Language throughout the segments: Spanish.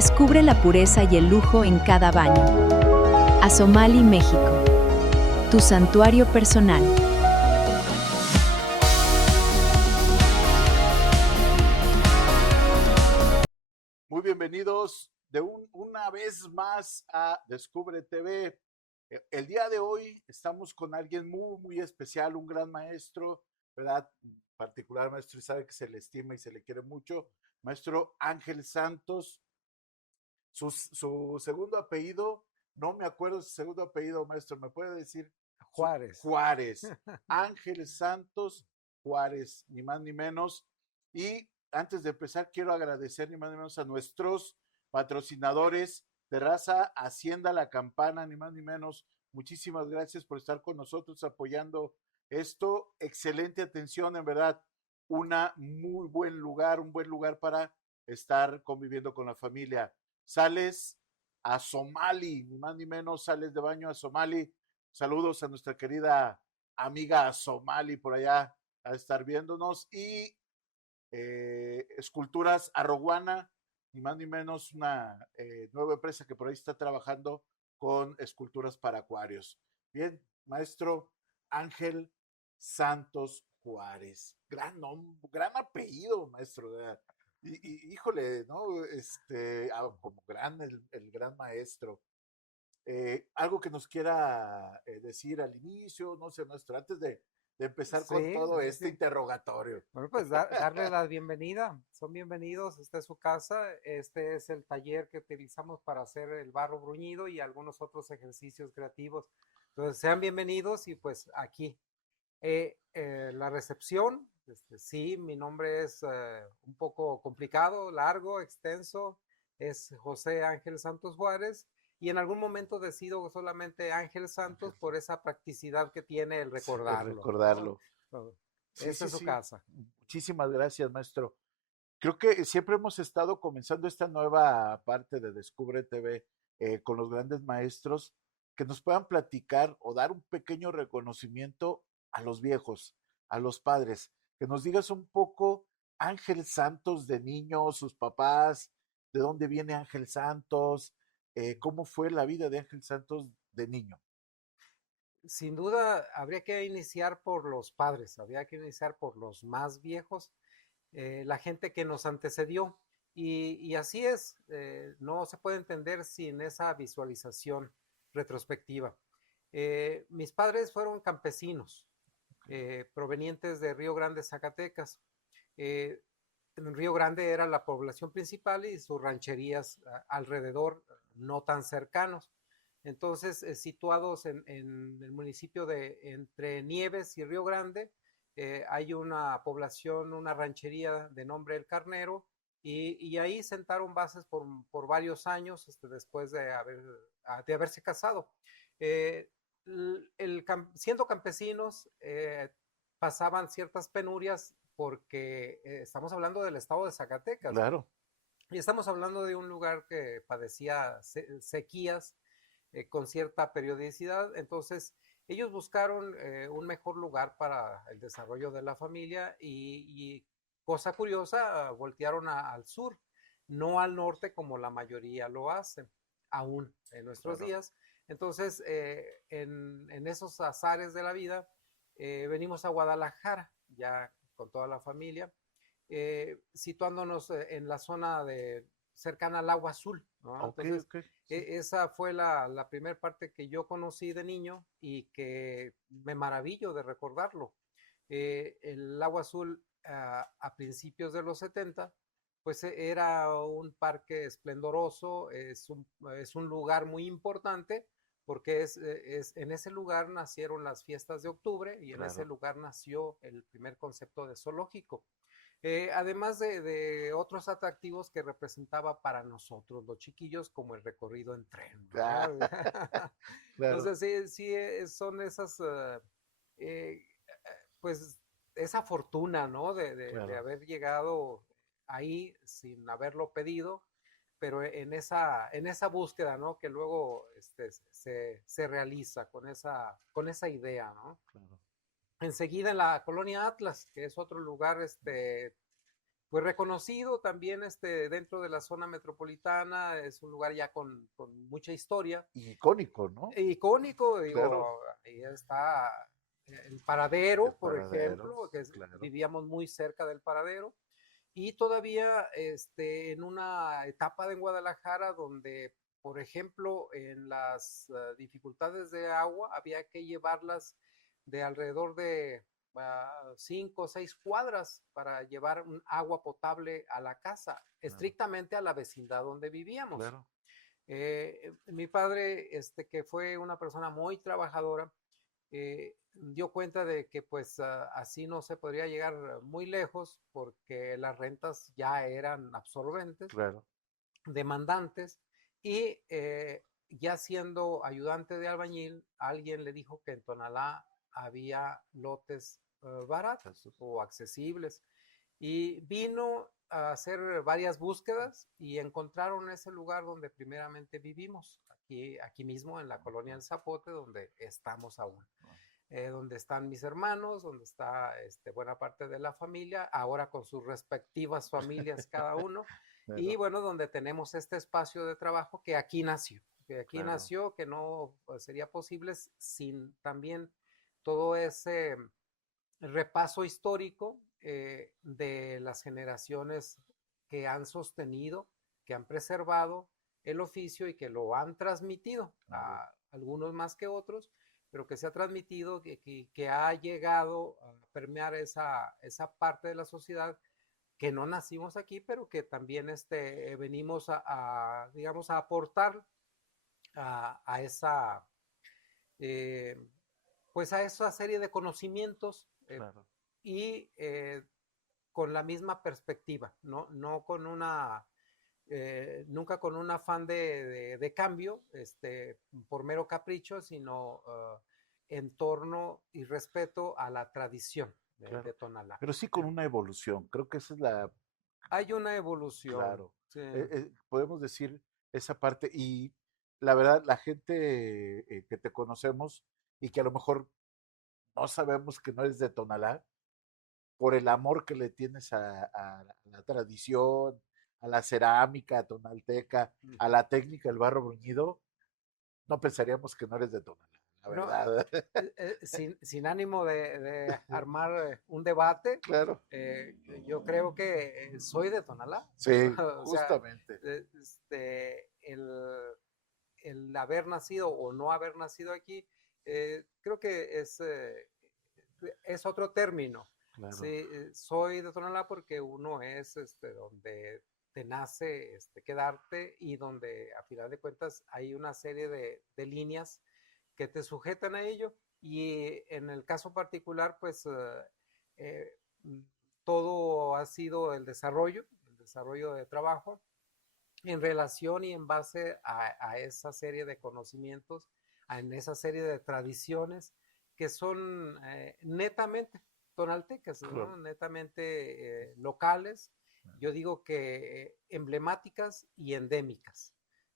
Descubre la pureza y el lujo en cada baño. Asomali, México. Tu santuario personal. Muy bienvenidos una vez más a Descubre TV. El día de hoy estamos con alguien muy especial, un gran maestro, ¿verdad? Particular maestro, y sabe que se le estima y se le quiere mucho. Maestro Ángel Santos. Su segundo apellido, no me acuerdo su segundo apellido, maestro, ¿me puede decir? Juárez. Juárez. Ángel Santos Juárez, ni más ni menos. Y antes de empezar, quiero agradecer ni más ni menos a nuestros patrocinadores de Raza Hacienda La Campana, ni más ni menos. Muchísimas gracias por estar con nosotros apoyando esto. Excelente atención, en verdad. Un buen lugar para estar conviviendo con la familia. Sales a Somali, ni más ni menos, sales de baño a Somali. Saludos a nuestra querida amiga Somali por allá a estar viéndonos. Y Esculturas Arroguana, ni más ni menos, una nueva empresa que por ahí está trabajando con esculturas para acuarios. Bien, maestro Ángel Santos Juárez. Gran nombre, gran apellido, maestro. Híjole, ¿no? Como el gran maestro. Algo que nos quiera decir al inicio, no sé, maestro, antes de empezar con Sí, todo este sí. interrogatorio. Bueno, pues darle la bienvenida. Son bienvenidos. Esta es su casa. Este es el taller que utilizamos para hacer el barro bruñido y algunos otros ejercicios creativos. Entonces, sean bienvenidos y pues aquí. La recepción, sí, mi nombre es un poco complicado, largo, extenso. Es José Ángel Santos Juárez. Y en algún momento decido solamente Ángel Santos por esa practicidad que tiene el recordarlo, Recordarlo. ¿no? Sí, Esa sí, es su sí. casa. Muchísimas gracias, maestro. Creo que siempre hemos estado comenzando esta nueva parte de Descubre TV con los grandes maestros que nos puedan platicar o dar un pequeño reconocimiento a los viejos, a los padres, que nos digas un poco Ángel Santos de niño, sus papás, de dónde viene Ángel Santos, cómo fue la vida de Ángel Santos de niño. Sin duda, habría que iniciar por los padres, habría que iniciar por los más viejos, la gente que nos antecedió. Y así es, no se puede entender sin esa visualización retrospectiva. Mis padres fueron campesinos, provenientes de Río Grande, Zacatecas. Eh, Río Grande era la población principal y sus rancherías alrededor, no tan cercanos. Entonces, situados en el municipio de entre Nieves y Río Grande, hay una población, una ranchería de nombre El Carnero, y ahí sentaron bases por varios años después de haberse casado. Eh, Siendo campesinos, pasaban ciertas penurias porque estamos hablando del estado de Zacatecas. Claro. Y estamos hablando de un lugar que padecía sequías con cierta periodicidad. Entonces, ellos buscaron un mejor lugar para el desarrollo de la familia y cosa curiosa, voltearon al sur, no al norte como la mayoría lo hace, aún en nuestros Claro. días. Entonces, en esos azares de la vida, venimos a Guadalajara, ya con toda la familia, situándonos en la zona cercana al Agua Azul, ¿no? Ok, Entonces, ok. Sí. esa fue la primera parte que yo conocí de niño y que me maravillo de recordarlo. El Agua Azul a principios de los 70, pues era un parque esplendoroso, es un lugar muy importante porque en ese lugar nacieron las fiestas de octubre y en ese Claro. lugar nació el primer concepto de zoológico. Además de otros atractivos que representaba para nosotros los chiquillos, como el recorrido en tren, Ah, ¿verdad? claro. Entonces, sí, son esas, eh, pues, esa fortuna, ¿no? De Claro. haber llegado ahí sin haberlo pedido, pero en esa búsqueda, ¿no? Que luego se realiza con esa idea, ¿no? Claro. Enseguida en la colonia Atlas, que es otro lugar pues reconocido también dentro de la zona metropolitana, es un lugar ya con mucha historia. Icónico, ¿no? Icónico, digo, Claro. ahí está el Paradero, El por Paradero, ejemplo, que claro. vivíamos muy cerca del Paradero. Y todavía en una etapa de Guadalajara donde, por ejemplo, en las dificultades de agua había que llevarlas de alrededor de 5 o 6 cuadras para llevar un agua potable a la casa, estrictamente a la vecindad donde vivíamos. Claro. Mi padre, que fue una persona muy trabajadora, dio cuenta de que pues así no se podría llegar muy lejos porque las rentas ya eran absorbentes, Claro. demandantes, y ya siendo ayudante de albañil, alguien le dijo que en Tonalá había lotes baratos o accesibles, y vino a hacer varias búsquedas y encontraron ese lugar donde primeramente vivimos, aquí mismo en la colonia del Zapote, donde estamos aún. Donde están mis hermanos, donde está buena parte de la familia, ahora con sus respectivas familias cada uno, Claro. y bueno, donde tenemos este espacio de trabajo que aquí nació, Claro. que no pues, sería posible sin también todo ese repaso histórico de las generaciones que han sostenido, que han preservado el oficio y que lo han transmitido a algunos más que otros, pero que se ha transmitido, que ha llegado a permear esa parte de la sociedad que no nacimos aquí, pero que también venimos digamos, a aportar a esa, pues a esa serie de conocimientos Claro. y con la misma perspectiva, no con nunca con un afán de cambio, por mero capricho, sino en torno y respeto a la tradición Claro. de Tonalá. Pero sí con una evolución. Creo que esa es la. Hay una evolución. Claro. Sí. Podemos decir esa parte. Y la verdad, la gente que te conocemos y que a lo mejor no sabemos que no eres de Tonalá, por el amor que le tienes a la tradición, a la cerámica tonalteca, a la técnica del barro bruñido, no pensaríamos que no eres de Tonalá, la No, verdad. sin ánimo de armar un debate, Claro. yo creo que soy de Tonalá. Sí, O sea, justamente. el haber nacido o no haber nacido aquí, creo que es otro término. Claro. Sí, soy de Tonalá porque uno es donde te nace quedarte y donde a final de cuentas hay una serie de líneas que te sujetan a ello, y en el caso particular pues eh, todo ha sido el desarrollo de trabajo en relación y en base a esa serie de conocimientos, en esa serie de tradiciones que son netamente tonaltecas, ¿no? Claro. Netamente locales, yo digo que emblemáticas y endémicas.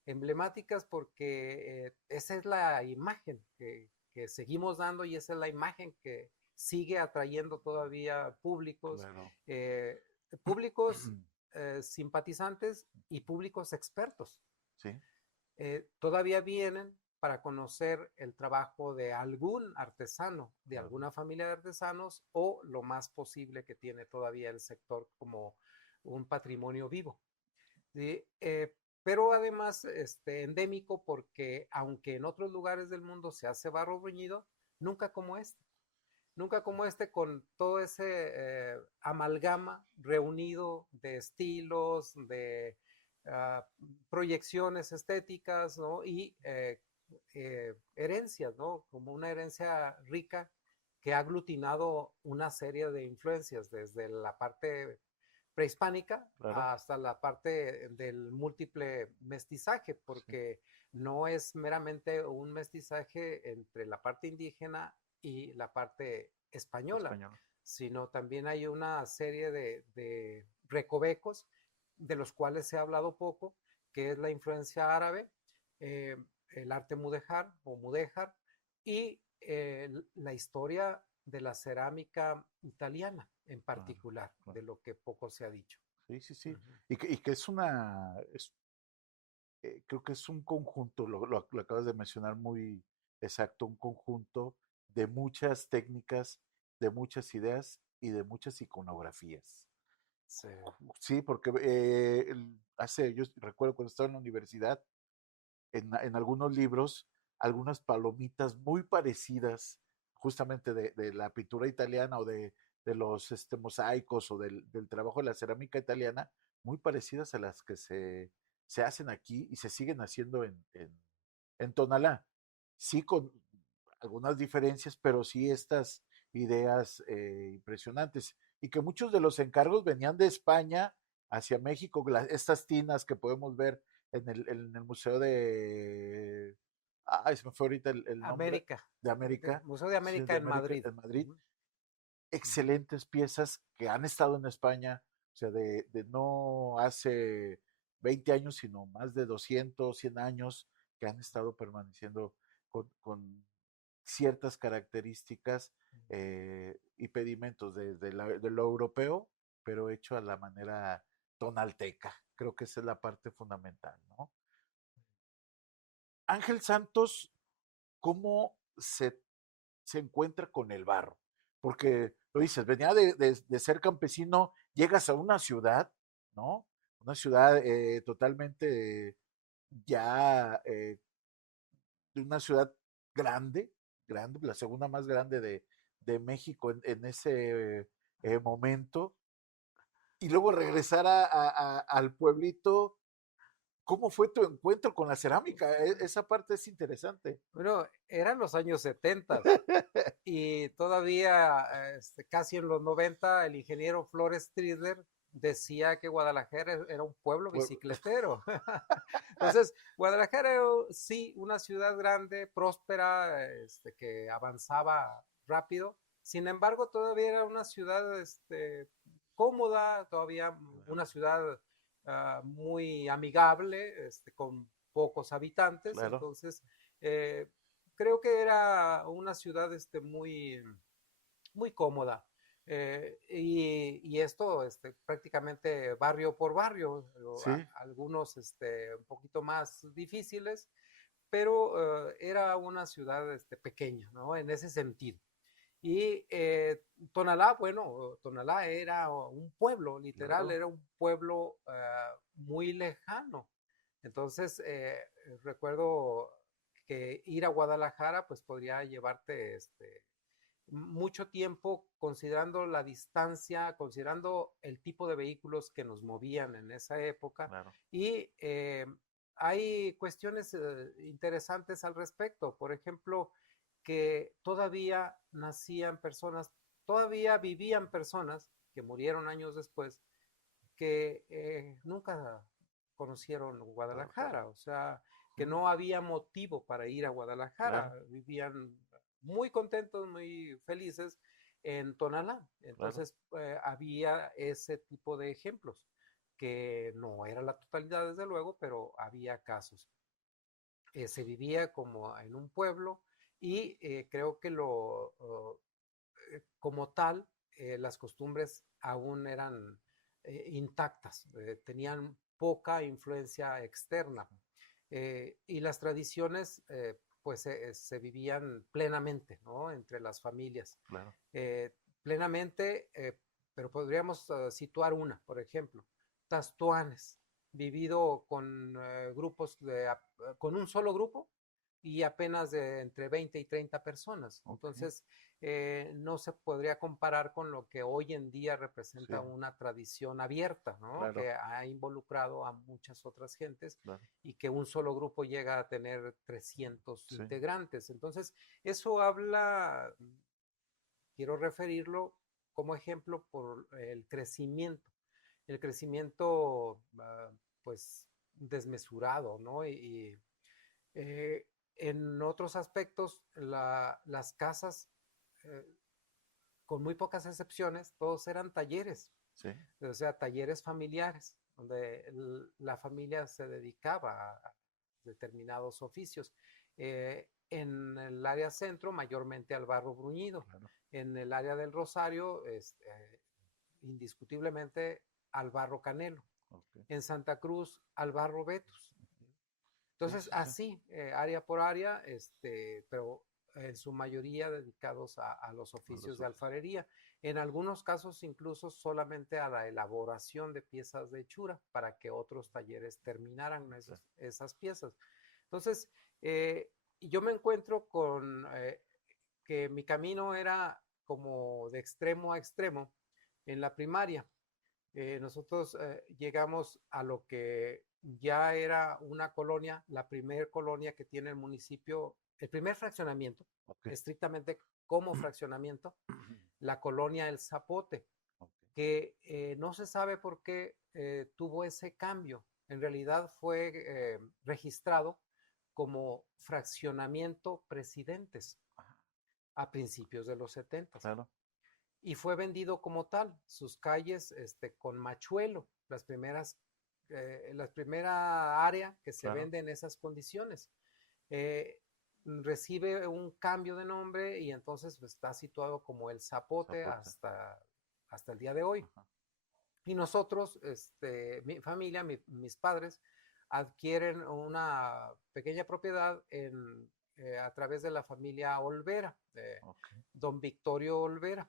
Emblemáticas porque esa es la imagen que seguimos dando, y esa es la imagen que sigue atrayendo todavía públicos, Claro. públicos simpatizantes y públicos expertos. Sí. Todavía vienen para conocer el trabajo de algún artesano, de Claro. alguna familia de artesanos, o lo más posible que tiene todavía el sector como un patrimonio vivo. ¿Sí? Pero además endémico porque aunque en otros lugares del mundo se hace barro bruñido, nunca como este. Nunca como con todo ese amalgama reunido de estilos, de proyecciones estéticas, ¿no? Y herencias, ¿no? Como una herencia rica que ha aglutinado una serie de influencias desde la parte prehispánica, Claro. hasta la parte del múltiple mestizaje, porque no es meramente un mestizaje entre la parte indígena y la parte española, sino también hay una serie de recovecos de los cuales se ha hablado poco, que es la influencia árabe, el arte mudéjar o mudéjar, y la historia de la cerámica italiana en particular, de lo que poco se ha dicho. Sí, sí, sí. Ujú. Y que creo que es un conjunto, lo acabas de mencionar muy exacto, un conjunto de muchas técnicas, de muchas ideas y de muchas iconografías. Sí. Sí, porque yo recuerdo cuando estaba en la universidad, en algunos libros, algunas palomitas muy parecidas, justamente de la pintura italiana o de los mosaicos o del trabajo de la cerámica italiana, muy parecidas a las que se hacen aquí y se siguen haciendo en Tonalá. Sí, con algunas diferencias, pero sí estas ideas impresionantes. Y que muchos de los encargos venían de España hacia México, estas tinas que podemos ver en el Museo de... Ay, se me fue ahorita el nombre América, de América. Museo de Sí, América de en América, Madrid. en Madrid. Ujú, ujú. Excelentes piezas que han estado en España, o sea, de no hace 20 años, sino más de 200, 100 años, que han estado permaneciendo con ciertas características y pedimentos de lo europeo, pero hecho a la manera tonalteca. Creo que esa es la parte fundamental, ¿no? Ángel Santos, ¿cómo se encuentra con el barro? Porque lo dices, venía de ser campesino, llegas a una ciudad, ¿no? Una ciudad totalmente ya de una ciudad grande, grande, la segunda más grande de México en ese momento, y luego regresar al pueblito. ¿Cómo fue tu encuentro con la cerámica? Esa parte es interesante. Bueno, eran los años 70 y todavía casi en los 90 el ingeniero Flores Strider decía que Guadalajara era un pueblo Pues, bicicletero. Entonces, Guadalajara sí, una ciudad grande, próspera, que avanzaba rápido. Sin embargo, todavía era una ciudad cómoda, todavía una ciudad muy amigable, con pocos habitantes. claro, Entonces, eh, creo que era una ciudad muy cómoda. Y esto prácticamente barrio por barrio, sí, algunos un poquito más difíciles, pero era una ciudad pequeña, ¿no? En ese sentido. Y Tonalá, bueno, Tonalá era un pueblo, literal, claro, era un pueblo muy lejano. Entonces, recuerdo que ir a Guadalajara, pues podría llevarte mucho tiempo considerando la distancia, considerando el tipo de vehículos que nos movían en esa época. claro. Y hay cuestiones interesantes al respecto. Por ejemplo, que todavía nacían personas, todavía vivían personas que murieron años después, que nunca conocieron Guadalajara, Guadalajara, o sea, que mm, no había motivo para ir a Guadalajara, claro, vivían muy contentos, muy felices en Tonalá. claro, Entonces, había ese tipo de ejemplos, que no era la totalidad, desde luego, pero había casos. Se vivía como en un pueblo y creo que como tal, las costumbres aún eran intactas, tenían poca influencia externa, y las tradiciones pues se vivían plenamente, ¿no? Entre las familias. claro. Plenamente, pero podríamos situar una, por ejemplo, Tastuanes, vivido con grupos con un solo grupo y apenas de entre 20 y 30 personas. Ok, Entonces, no se podría comparar con lo que hoy en día sí, representa una tradición abierta, ¿no? claro, Que ha involucrado a muchas otras gentes claro, y que un solo grupo llega a tener 300 sí, integrantes. Entonces, eso habla, quiero referirlo como ejemplo por el crecimiento pues desmesurado, ¿no? Y en otros aspectos, las casas, eh, con muy pocas excepciones, todos eran talleres, sí, o sea, talleres familiares, donde la familia se dedicaba a determinados oficios. En el área centro, mayormente al barro bruñido. claro, En el área del Rosario, indiscutiblemente al barro Canelo, Ok. en Santa Cruz al barro Betus. Entonces, sí. así, área por área, pero en su mayoría dedicados a los oficios de alfarería. En algunos casos incluso solamente a la elaboración de piezas de hechura para que otros talleres terminaran esas piezas. Entonces, yo me encuentro con que mi camino era como de extremo a extremo en la primaria. Nosotros llegamos a lo que ya era una colonia, la primer colonia que tiene el municipio, el primer fraccionamiento, Ok. estrictamente como fraccionamiento, la colonia El Zapote, Ok. que no se sabe por qué tuvo ese cambio. En realidad fue registrado como fraccionamiento Presidentes a principios de los 70. Claro. Y fue vendido como tal, sus calles con machuelo, la primera área que se Claro. vende en esas condiciones. Recibe un cambio de nombre y entonces pues, está situado como El Zapote, hasta el día de hoy. Ajá. Y nosotros, mi familia, mis padres, adquieren una pequeña propiedad a través de la familia Olvera, Okay. don Victorio Olvera.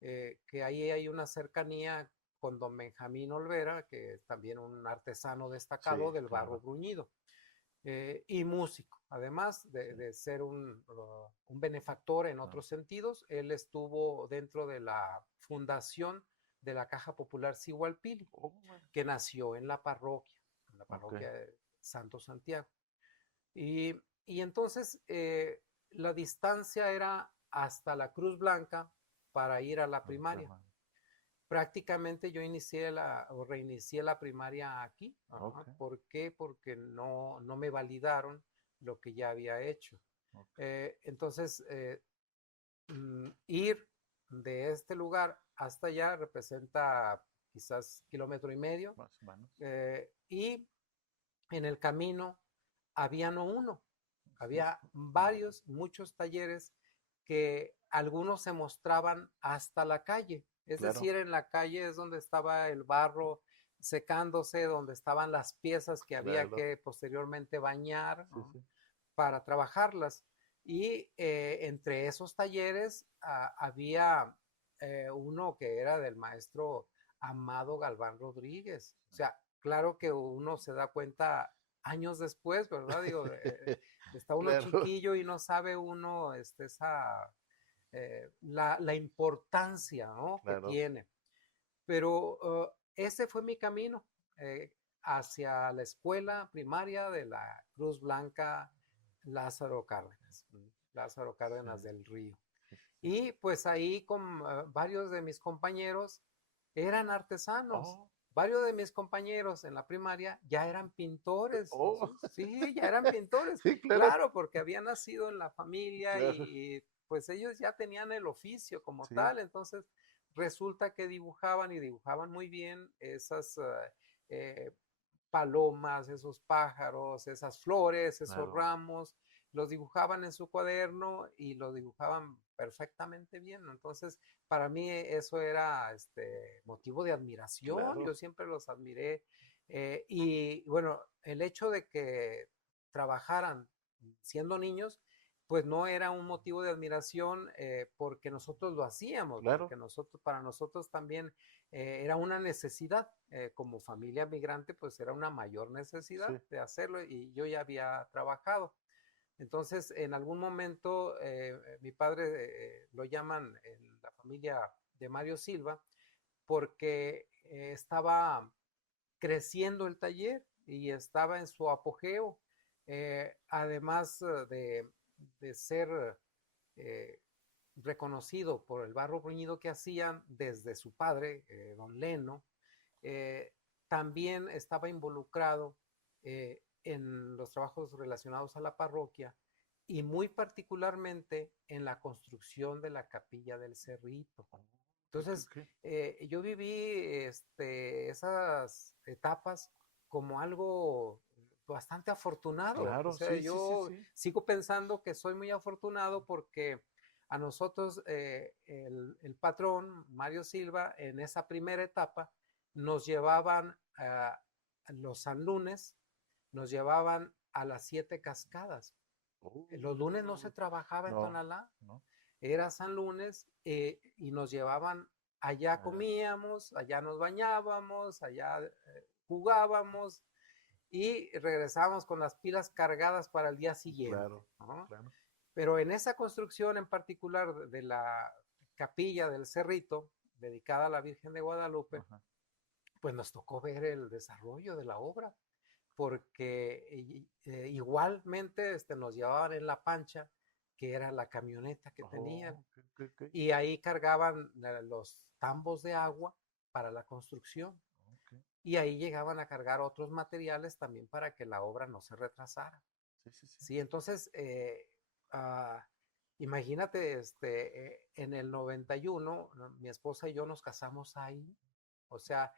Que ahí hay una cercanía con don Benjamín Olvera, que es también un artesano destacado Sí, del barro claro. bruñido, y músico, además de ser un benefactor en otros sentidos. Él estuvo dentro de la fundación de la Caja Popular Sigualpili, que nació en la parroquia de Santo Santiago. Y entonces la distancia era hasta la Cruz Blanca para ir a la primaria. Prácticamente yo reinicié la primaria aquí. Okay. ¿Por qué? Porque no me validaron lo que ya había hecho. Okay. Entonces, ir de este lugar hasta allá representa quizás 1,5 kilómetros. Más o menos. Y en el camino había no uno, había muchos talleres que algunos se mostraban hasta la calle. Es decir, en la calle es donde estaba el barro secándose, donde estaban las piezas que había que posteriormente bañar, ¿no? Para trabajarlas. Y entre esos talleres había uno que era del maestro Amado Galván Rodríguez. O sea, claro que uno se da cuenta años después, ¿verdad? Digo, está uno chiquillo y no sabe uno la importancia, ¿no? que tiene. Pero ese fue mi camino hacia la escuela primaria de la Cruz Blanca Lázaro Cárdenas del Río. Y pues ahí con varios de mis compañeros eran artesanos. Varios de mis compañeros en la primaria ya eran pintores. Sí, ya eran pintores. Sí, claro, porque habían nacido en la familia y pues ellos ya tenían el oficio como tal. Entonces resulta que dibujaban y dibujaban muy bien esas palomas, esos pájaros, esas flores, esos ramos. Los dibujaban en su cuaderno y lo dibujaban perfectamente bien. Entonces, para mí eso era motivo de admiración. Yo siempre los admiré. Y bueno, el hecho de que trabajaran siendo niños, pues no era un motivo de admiración porque nosotros lo hacíamos, porque para nosotros también era una necesidad. Como familia migrante, pues era una mayor necesidad de hacerlo y yo ya había trabajado. Entonces, en algún momento, mi padre lo llaman en la familia de Mario Silva porque estaba creciendo el taller y estaba en su apogeo. Además de ser reconocido por el barro bruñido que hacían desde su padre, don Leno, también estaba involucrado en los trabajos relacionados a la parroquia y muy particularmente en la construcción de la capilla del Cerrito. Entonces, yo viví esas etapas como algo bastante afortunado. O sea, yo sigo pensando que soy muy afortunado porque a nosotros el patrón, Mario Silva, en esa primera etapa, nos llevaban los Sanlunes, nos llevaban a las 7 Cascadas. Los lunes no se trabajaba en Tonalá, no. Era San Lunes, y nos llevaban, allá comíamos, allá nos bañábamos, allá jugábamos y regresábamos con las pilas cargadas para el día siguiente. Claro, ¿no? claro. Pero en esa construcción en particular de la capilla del Cerrito, dedicada a la Virgen de Guadalupe, Ajá. pues nos tocó ver el desarrollo de la obra, porque igualmente nos llevaban en la pancha, que era la camioneta que tenían, Okay. y ahí cargaban los tambos de agua para la construcción, Okay. y ahí llegaban a cargar otros materiales también para que la obra no se retrasara. Sí, entonces, imagínate, en el 91, mi esposa y yo nos casamos ahí, o sea,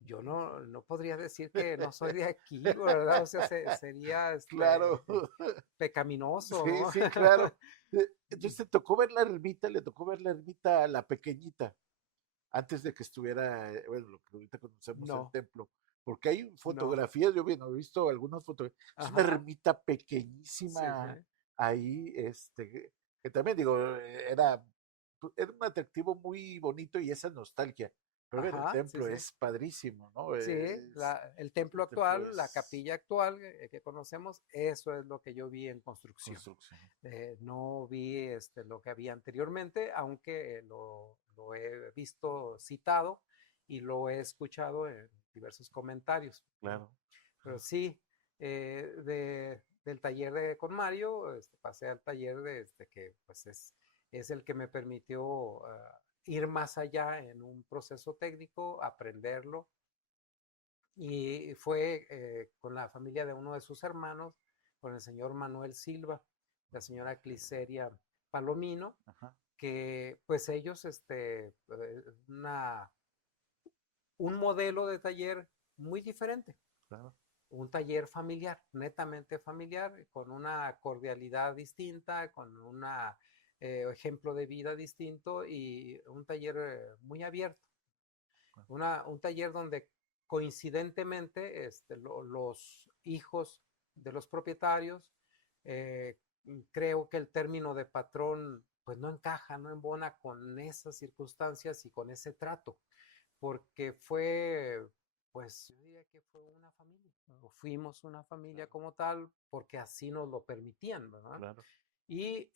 yo no podría decir que no soy de aquí, ¿verdad? O sea, sería Claro. pecaminoso, Sí, ¿no? sí, claro. Entonces le tocó ver la ermita, la pequeñita, antes de que estuviera, bueno, lo que ahorita conocemos el No, templo, porque hay no. fotografías, yo bien, he visto algunas fotografías, es una Ajá. ermita Sí, pequeñísima sí. ahí, que también digo, era un atractivo muy bonito y esa nostalgia, pero ver el Ajá, sí, templo sí. es padrísimo, ¿no? Sí, el templo El templo actual, la es capilla actual que conocemos, eso es lo que yo vi en construcción. construcción. No vi lo que había anteriormente, aunque lo he visto citado y lo he escuchado en diversos comentarios. Claro. Pero sí, del taller con Mario, pasé al taller que pues es el que me permitió ir más allá en un proceso técnico, aprenderlo. Y fue con la familia de uno de sus hermanos, con el señor Manuel Silva, la señora Cliseria Palomino, Ajá. que pues ellos, un modelo de taller muy diferente. Claro. Un taller familiar, netamente familiar, con una cordialidad distinta, con un ejemplo de vida distinto y un taller muy abierto. Un taller donde coincidentemente los hijos de los propietarios, creo que el término de patrón pues no encaja, no embona con esas circunstancias y con ese trato, porque fue, pues yo diría que fue una familia, o fuimos una familia como tal, porque así nos lo permitían, ¿verdad? Claro. Y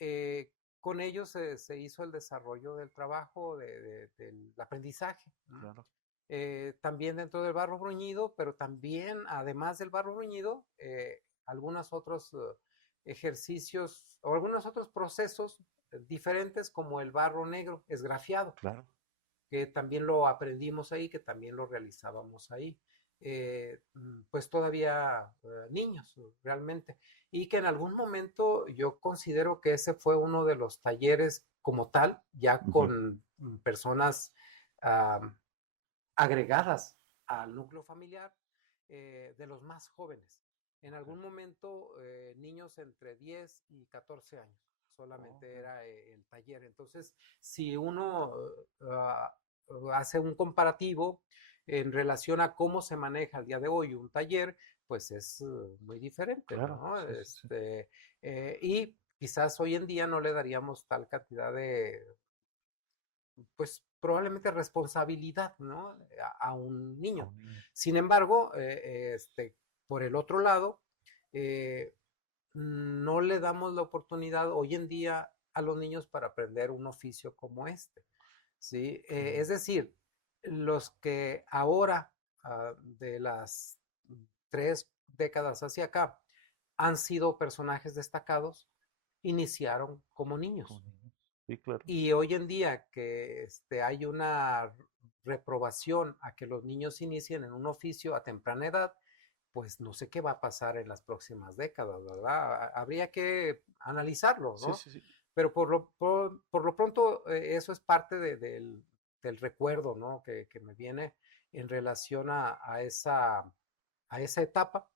con ellos se hizo el desarrollo del trabajo, del aprendizaje, ¿no? Claro. También dentro del barro bruñido, pero también, además del barro bruñido, algunos otros ejercicios o algunos otros procesos diferentes como el barro negro esgrafiado, Claro. que también lo aprendimos ahí, que también lo realizábamos ahí. Pues todavía niños, realmente. Y que en algún momento yo considero que ese fue uno de los talleres como tal, ya con personas agregadas al núcleo familiar, de los más jóvenes. En algún momento, niños entre 10 y 14 años, solamente era el taller. Entonces, si uno hace un comparativo en relación a cómo se maneja el día de hoy un taller, pues es muy diferente, Claro, ¿no? sí. Y quizás hoy en día no le daríamos tal cantidad de, pues probablemente responsabilidad, ¿no? A un niño. Sin embargo, por el otro lado, no le damos la oportunidad hoy en día a los niños para aprender un oficio como este, ¿sí? Es decir, los que ahora, de las 3 décadas hacia acá, han sido personajes destacados, iniciaron como niños. Sí, claro. Y hoy en día que hay una reprobación a que los niños inicien en un oficio a temprana edad, pues no sé qué va a pasar en las próximas décadas, ¿verdad? Habría que analizarlo, ¿no? Sí. Pero por lo pronto, eso es parte del recuerdo, ¿no? Que me viene en relación a esa etapa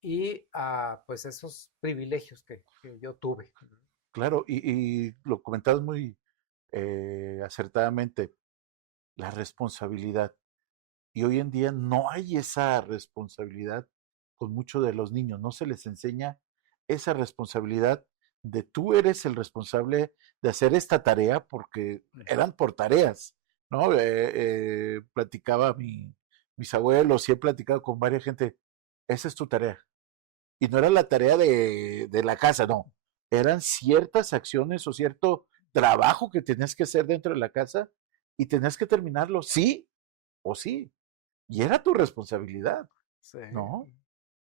y a pues esos privilegios que yo tuve. Claro, y lo comentabas muy acertadamente. la responsabilidad. Y hoy en día no hay esa responsabilidad con muchos de los niños, no se les enseña esa responsabilidad de tú eres el responsable de hacer esta tarea, porque eran por tareas, ¿no? Platicaba mis abuelos y he platicado con varias gente, esa es tu tarea. Y no era la tarea de la casa, no. Eran ciertas acciones o cierto trabajo que tenías que hacer dentro de la casa y tenías que terminarlo, sí o sí. Y era tu responsabilidad, Sí. ¿no?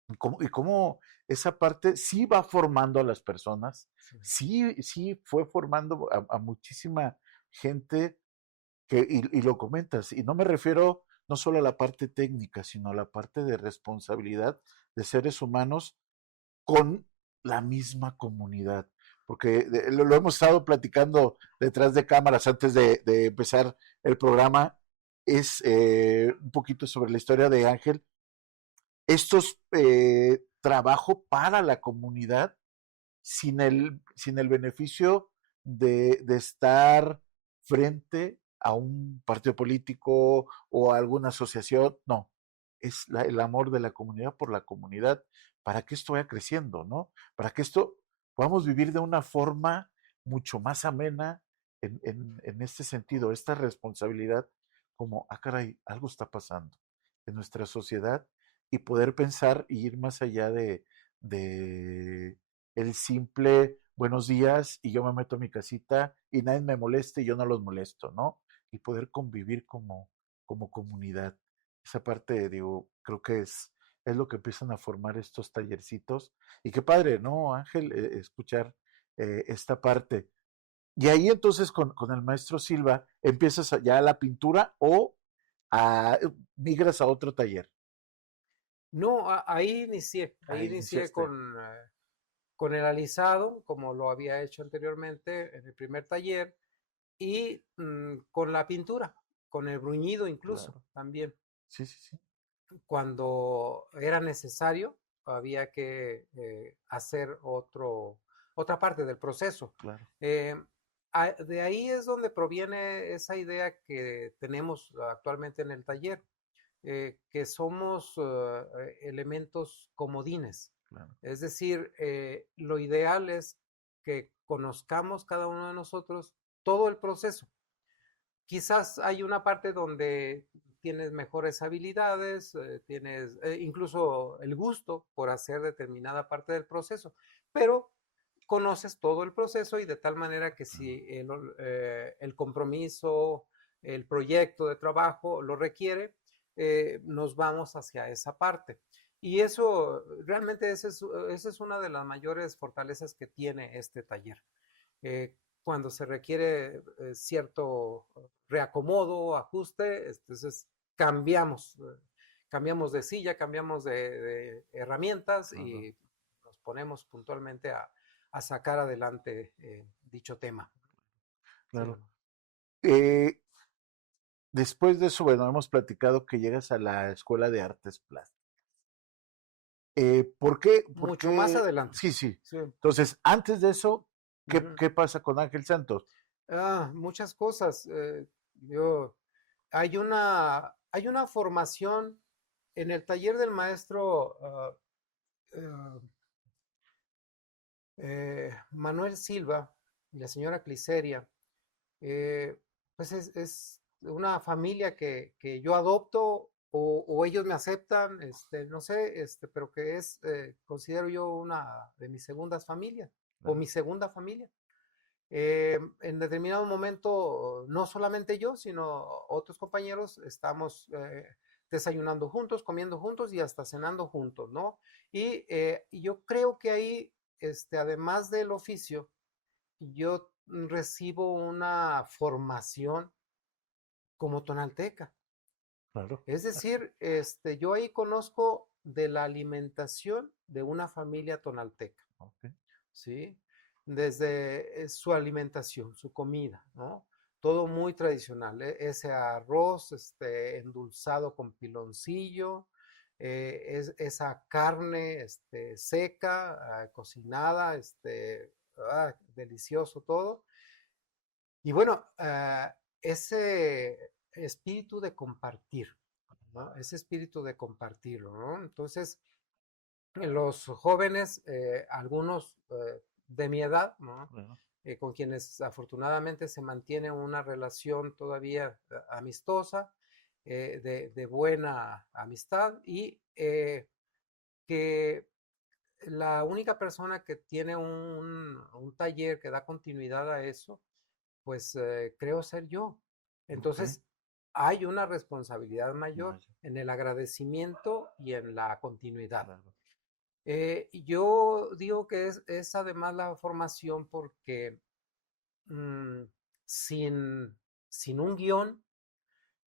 Y cómo esa parte sí va formando a las personas, sí fue formando a muchísima gente y lo comentas, y no me refiero no solo a la parte técnica, sino a la parte de responsabilidad de seres humanos con la misma comunidad. Porque lo hemos estado platicando detrás de cámaras antes de empezar el programa, es un poquito sobre la historia de Ángel. Estos trabajo para la comunidad sin el beneficio de estar frente a un partido político o a alguna asociación, no, es el amor de la comunidad por la comunidad, para que esto vaya creciendo, ¿no? Para que esto podamos vivir de una forma mucho más amena en este sentido, esta responsabilidad como, caray, algo está pasando en nuestra sociedad y poder pensar y ir más allá de el simple buenos días y yo me meto a mi casita y nadie me moleste y yo no los molesto, ¿no? Y poder convivir como comunidad. Esa parte, digo, creo que es lo que empiezan a formar estos tallercitos. Y qué padre, ¿no, Ángel? Escuchar esta parte. Y ahí entonces con el maestro Silva empiezas ya a la pintura o migras a otro taller. No, ahí inicié Iniciaste. con el alisado, como lo había hecho anteriormente en el primer taller, y con la pintura, con el bruñido incluso, Claro. también. Sí, sí, sí. Cuando era necesario, había que hacer otra parte del proceso. Claro. De ahí es donde proviene esa idea que tenemos actualmente en el taller, que somos elementos comodines. Claro. Es decir, lo ideal es que conozcamos cada uno de nosotros todo el proceso. Quizás hay una parte donde tienes mejores habilidades, tienes incluso el gusto por hacer determinada parte del proceso, pero conoces todo el proceso y de tal manera que si el compromiso, el proyecto de trabajo lo requiere, nos vamos hacia esa parte. Y eso, realmente esa es una de las mayores fortalezas que tiene este taller. Cuando se requiere cierto reacomodo, ajuste, entonces cambiamos de silla, cambiamos de herramientas y nos ponemos puntualmente a sacar adelante dicho tema. Claro. Sí. Después de eso, bueno, hemos platicado que llegas a la Escuela de Artes Plásticas. ¿Por qué? Mucho más adelante. Sí, sí. Sí. Entonces, antes de eso, ¿qué pasa con Ángel Santos? Muchas cosas. Hay una formación en el taller del maestro Manuel Silva y la señora Cliseria. Pues es una familia que yo adopto o ellos me aceptan, no sé, pero que es, considero yo una de mis segundas familias o mi segunda familia. En determinado momento, no solamente yo, sino otros compañeros, estamos desayunando juntos, comiendo juntos y hasta cenando juntos, ¿no? Y yo creo que ahí, además del oficio, yo recibo una formación como tonalteca. Claro. Es decir, yo ahí conozco de la alimentación de una familia tonalteca, Okay. ¿sí? Desde su alimentación, su comida, ¿no? Todo muy tradicional, ese arroz endulzado con piloncillo, esa carne seca, cocinada, delicioso todo. Y bueno, ese espíritu de compartir, ¿no? Ese espíritu de compartirlo, ¿no? Entonces, los jóvenes, algunos de mi edad, ¿no? Claro. Con quienes afortunadamente se mantiene una relación todavía amistosa, de buena amistad, y que la única persona que tiene un taller que da continuidad a eso, pues creo ser yo. Entonces, hay una responsabilidad mayor Vaya, en el agradecimiento y en la continuidad. claro. Yo digo que es además la formación porque mm, sin un guión,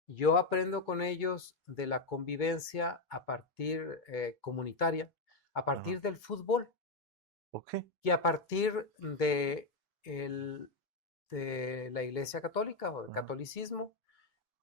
yo aprendo con ellos de la convivencia a partir comunitaria, a partir Ajá. del fútbol Ok. y a partir el- de la Iglesia Católica o del Ajá. catolicismo,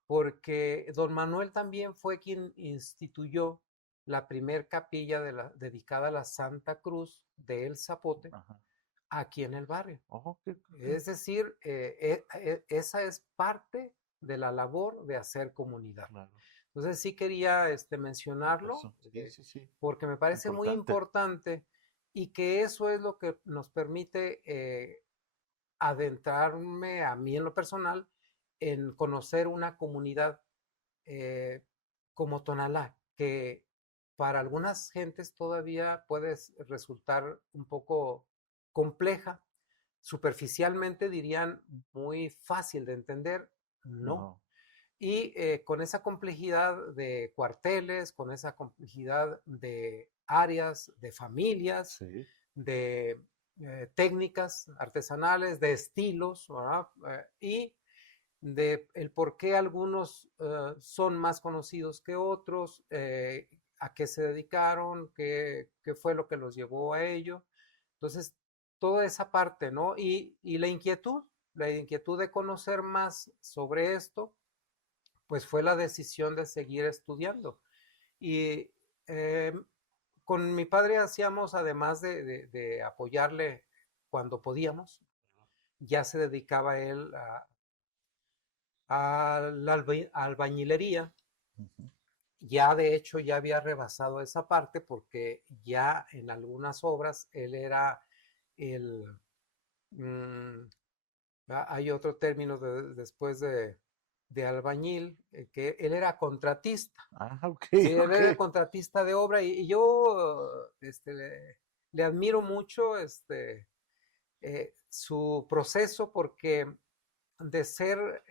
porque don Manuel también fue quien instituyó la primer capilla dedicada a la Santa Cruz de El Zapote Ajá. aquí en el barrio. Oh, ok, ok. Es decir, esa es parte de la labor de hacer comunidad. Claro. Entonces sí quería Por mencionarlo, supuesto. Sí, sí, sí. porque me parece muy importante y que eso es lo que nos permite adentrarme a mí en lo personal en conocer una comunidad como Tonalá, que para algunas gentes todavía puede resultar un poco compleja, superficialmente dirían muy fácil de entender, no. No. Y con esa complejidad de cuarteles, con esa complejidad de áreas, de familias, Sí. de técnicas artesanales, de estilos, ¿verdad? Y de el por qué algunos son más conocidos que otros, a qué se dedicaron, qué fue lo que los llevó a ello. Entonces, toda esa parte, ¿no? Y la inquietud de conocer más sobre esto, pues fue la decisión de seguir estudiando. Y con mi padre hacíamos, además de apoyarle cuando podíamos, ya se dedicaba él a la albañilería. Ujú. Ya de hecho ya había rebasado esa parte porque ya en algunas obras él era el... mm, hay otro término después de albañil, que él era contratista. Ah, ok, Sí, él era ok. contratista de obra y yo le admiro mucho su proceso porque de ser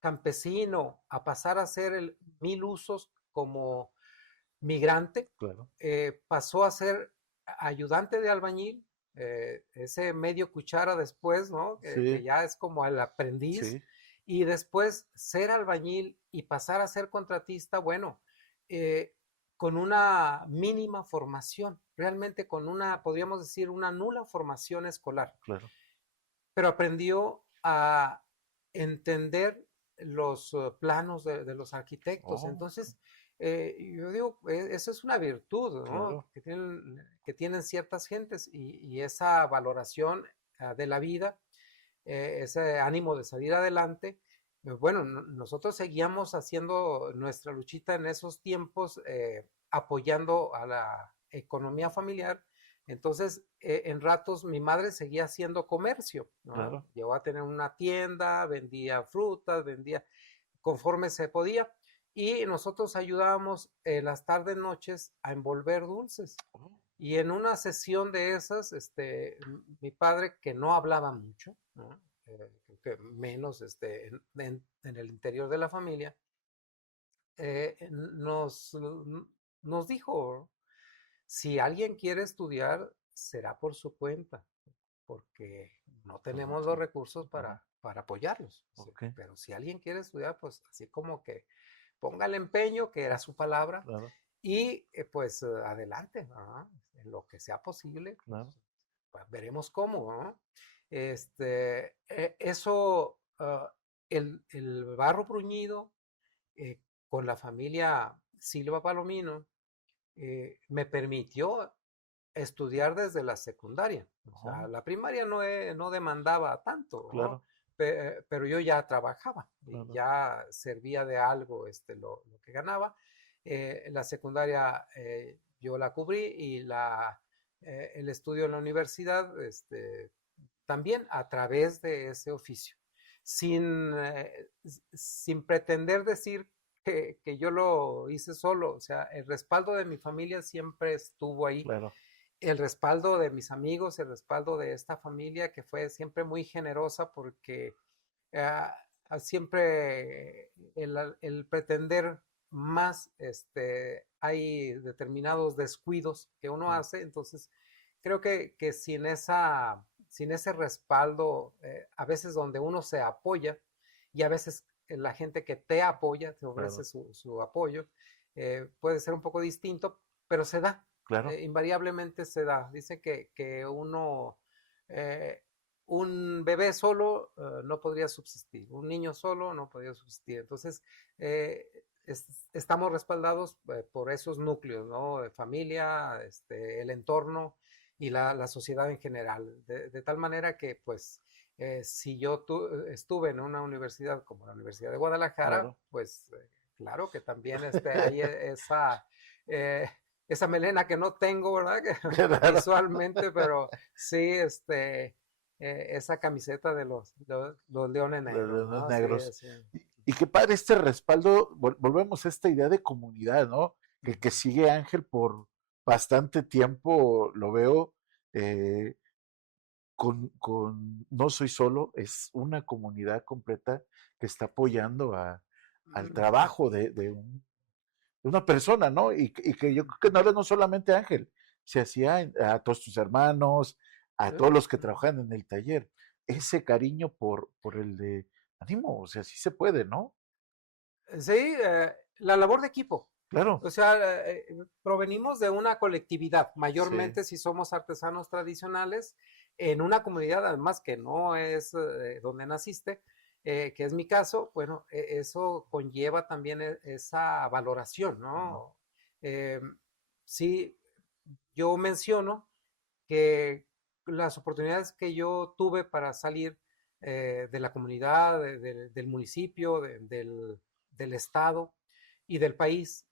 campesino a pasar a ser el mil usos como migrante, Claro. pasó a ser ayudante de albañil, ese medio cuchara después, ¿no? Que Sí, ya es como el aprendiz, sí. y después ser albañil y pasar a ser contratista, bueno, con una mínima formación, realmente con una, podríamos decir, una nula formación escolar, Claro. pero aprendió a entender los planos de los arquitectos. Oh, Entonces, yo digo, eso es una virtud, ¿no? claro. Que tienen ciertas gentes y esa valoración de la vida, ese ánimo de salir adelante. Bueno, nosotros seguíamos haciendo nuestra luchita en esos tiempos, apoyando a la economía familiar. Entonces, en ratos mi madre seguía haciendo comercio, ¿no? Claro. Llegó a tener una tienda, vendía frutas, vendía conforme se podía. Y nosotros ayudábamos en las tardes, noches a envolver dulces. Oh, Y en una sesión de esas, mi padre, que no hablaba mucho, ¿no? Que menos en el interior de la familia, eh, nos, nos dijo, si alguien quiere estudiar, será por su cuenta, porque no tenemos los ok. recursos Ajá. para apoyarlos. Ok. Pero si alguien quiere estudiar, pues así como que ponga el empeño, que era su palabra, Claro, y pues adelante, ¿no? En lo que sea posible, claro. pues, veremos cómo, ¿no? Eso, el barro bruñido, con la familia Silva Palomino, me permitió estudiar desde la secundaria. O sea, Oh, la primaria no demandaba tanto, ¿no? claro. pero yo ya trabajaba y Claro. ya servía de algo lo que ganaba. La secundaria yo la cubrí y el estudio en la universidad también a través de ese oficio, sin pretender decir que yo lo hice solo. O sea, el respaldo de mi familia siempre estuvo ahí. Claro. El respaldo de mis amigos, el respaldo de esta familia que fue siempre muy generosa, porque siempre el pretender más, hay determinados descuidos que uno hace. Entonces creo que sin ese respaldo, a veces donde uno se apoya, y a veces la gente que te apoya te ofrece su apoyo, puede ser un poco distinto, pero se da. Claro. Invariablemente se da. Dice que un bebé solo no podría subsistir, un niño solo no podría subsistir. Entonces, estamos respaldados por esos núcleos, ¿no? De familia, el entorno y la sociedad en general. De tal manera que, pues, si yo estuve en una universidad como la Universidad de Guadalajara, pues claro que también hay esa melena que no tengo, ¿verdad? Visualmente, pero sí, esa camiseta de los leones negros. Los ¿no? negros. Sí. Y qué padre este respaldo, volvemos a esta idea de comunidad, ¿no? Que sigue Ángel por bastante tiempo, lo veo, No Soy Solo, es una comunidad completa que está apoyando al trabajo de una persona, ¿no? Y que yo creo que no era no solamente Ángel, se hacía a todos tus hermanos, a todos los que trabajan en el taller, ese cariño por el de ánimo, o sea, sí se puede, ¿no? Sí, la labor de equipo. Claro. O sea, provenimos de una colectividad, mayormente si somos artesanos tradicionales, en una comunidad además que no es donde naciste, que es mi caso. Bueno, eso conlleva también esa valoración, ¿no? Sí, yo menciono que las oportunidades que yo tuve para salir de la comunidad, del municipio, del estado y del país,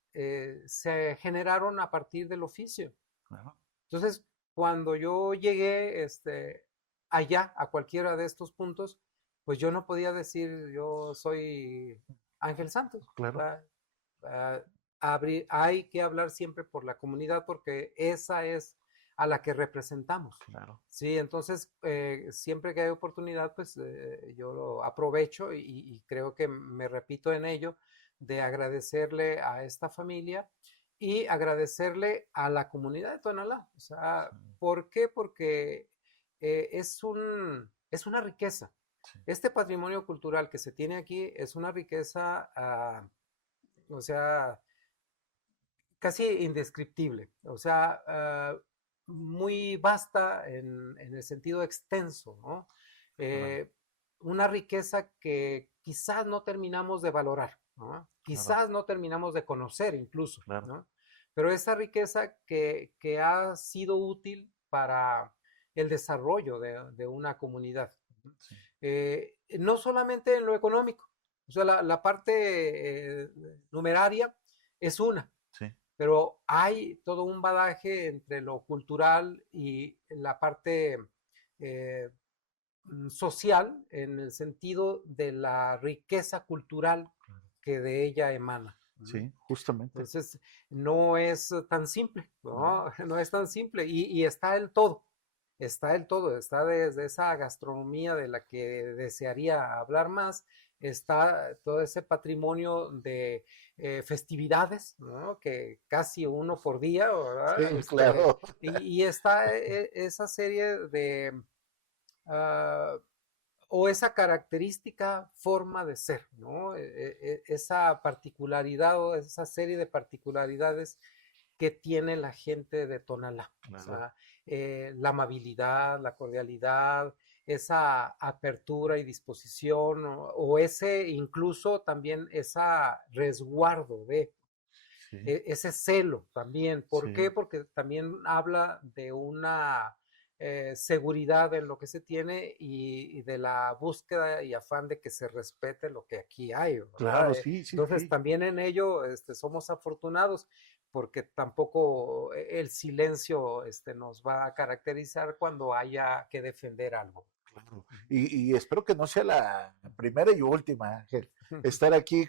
se generaron a partir del oficio. Claro. Entonces, cuando yo llegué allá, a cualquiera de estos puntos, pues yo no podía decir yo soy Ángel Santos. Claro. Hay que hablar siempre por la comunidad, porque esa es a la que representamos. Claro. Sí, entonces siempre que hay oportunidad, pues yo lo aprovecho y creo que me repito en ello, de agradecerle a esta familia y agradecerle a la comunidad de Tonalá. O sea, ¿por qué? Porque es una riqueza. Sí. Este patrimonio cultural que se tiene aquí es una riqueza, o sea, casi indescriptible. O sea, muy vasta en el sentido extenso, ¿no? Una riqueza que quizás no terminamos de valorar, ¿no? Quizás no terminamos de conocer incluso, ¿no? Pero esa riqueza que ha sido útil para el desarrollo de una comunidad. No solamente en lo económico, o sea, la parte numeraria es una. Sí. Pero hay todo un badaje entre lo cultural y la parte social, en el sentido de la riqueza cultural que de ella emana. Sí, justamente. Entonces, no es tan simple, ¿no? No es tan simple. Y está el todo. Está desde esa gastronomía de la que desearía hablar más, está todo ese patrimonio de festividades, ¿no? Que casi uno por día, ¿verdad? Sí, claro. Y está esa serie de, o esa característica forma de ser, ¿no? Esa particularidad o esa serie de particularidades que tiene la gente de Tonalá. Claro. O sea, la amabilidad, la cordialidad, esa apertura y disposición, o ese incluso también esa resguardo de ese celo también. ¿Por qué? Porque también habla de una seguridad en lo que se tiene y de la búsqueda y afán de que se respete lo que aquí hay, ¿verdad? Claro, sí. Entonces también en ello somos afortunados porque tampoco el silencio nos va a caracterizar cuando haya que defender algo. Claro. Y espero que no sea la primera y última, Ángel, estar aquí,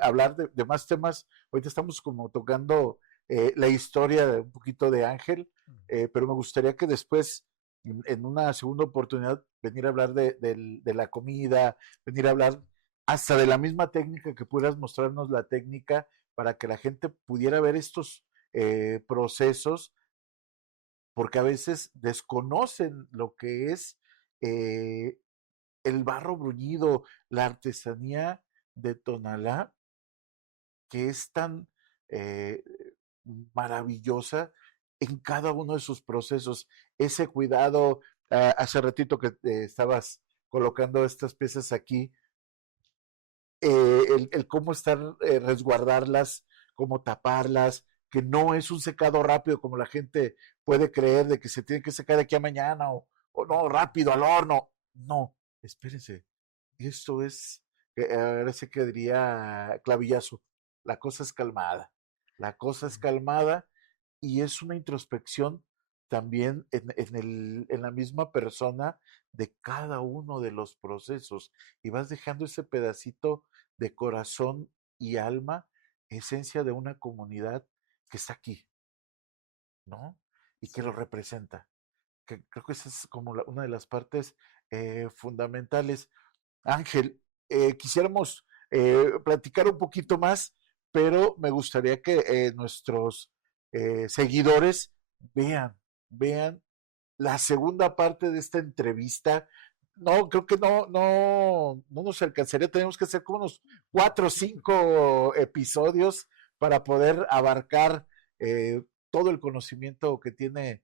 hablar de más temas. Ahorita estamos como tocando la historia de un poquito de Ángel, pero me gustaría que después, en una segunda oportunidad, venir a hablar de la comida, venir a hablar hasta de la misma técnica, que pudieras mostrarnos la técnica para que la gente pudiera ver estos procesos, porque a veces desconocen lo que es el barro bruñido, la artesanía de Tonalá, que es tan eh, maravillosa en cada uno de sus procesos. Ese cuidado, hace ratito que estabas colocando estas piezas aquí, el cómo estar, resguardarlas, cómo taparlas, que no es un secado rápido como la gente puede creer de que se tiene que secar de aquí a mañana o no, rápido al horno. No, espérense. Esto es, ahora sí que diría clavillazo. La cosa es calmada. La cosa es calmada y es una introspección también en la misma persona de cada uno de los procesos. Y vas dejando ese pedacito de corazón y alma, esencia de una comunidad que está aquí, ¿no? Y que lo representa. Que creo que esa es como una de las partes fundamentales. Ángel, quisiéramos platicar un poquito más, pero me gustaría que nuestros seguidores vean la segunda parte de esta entrevista. No, creo que no nos alcanzaría. Tenemos que hacer como unos 4 o 5 episodios para poder abarcar todo el conocimiento que tiene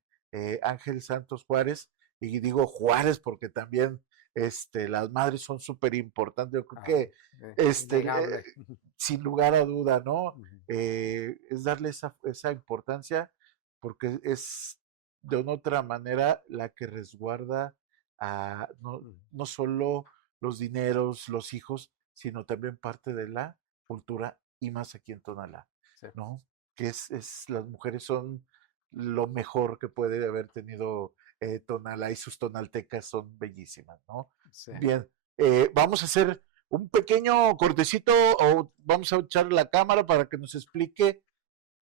Ángel Santos Juárez. Y digo Juárez porque también las madres son súper importantes. Yo creo que sin lugar a duda, ¿no? Es darle esa importancia porque es de una otra manera la que resguarda no solo los dineros, los hijos, sino también parte de la cultura y más aquí en Tonalá, ¿no? Que las mujeres son lo mejor que puede haber tenido Tonalá y sus tonaltecas son bellísimas, ¿no? Sí. Bien, vamos a hacer un pequeño cortecito o vamos a echar la cámara para que nos explique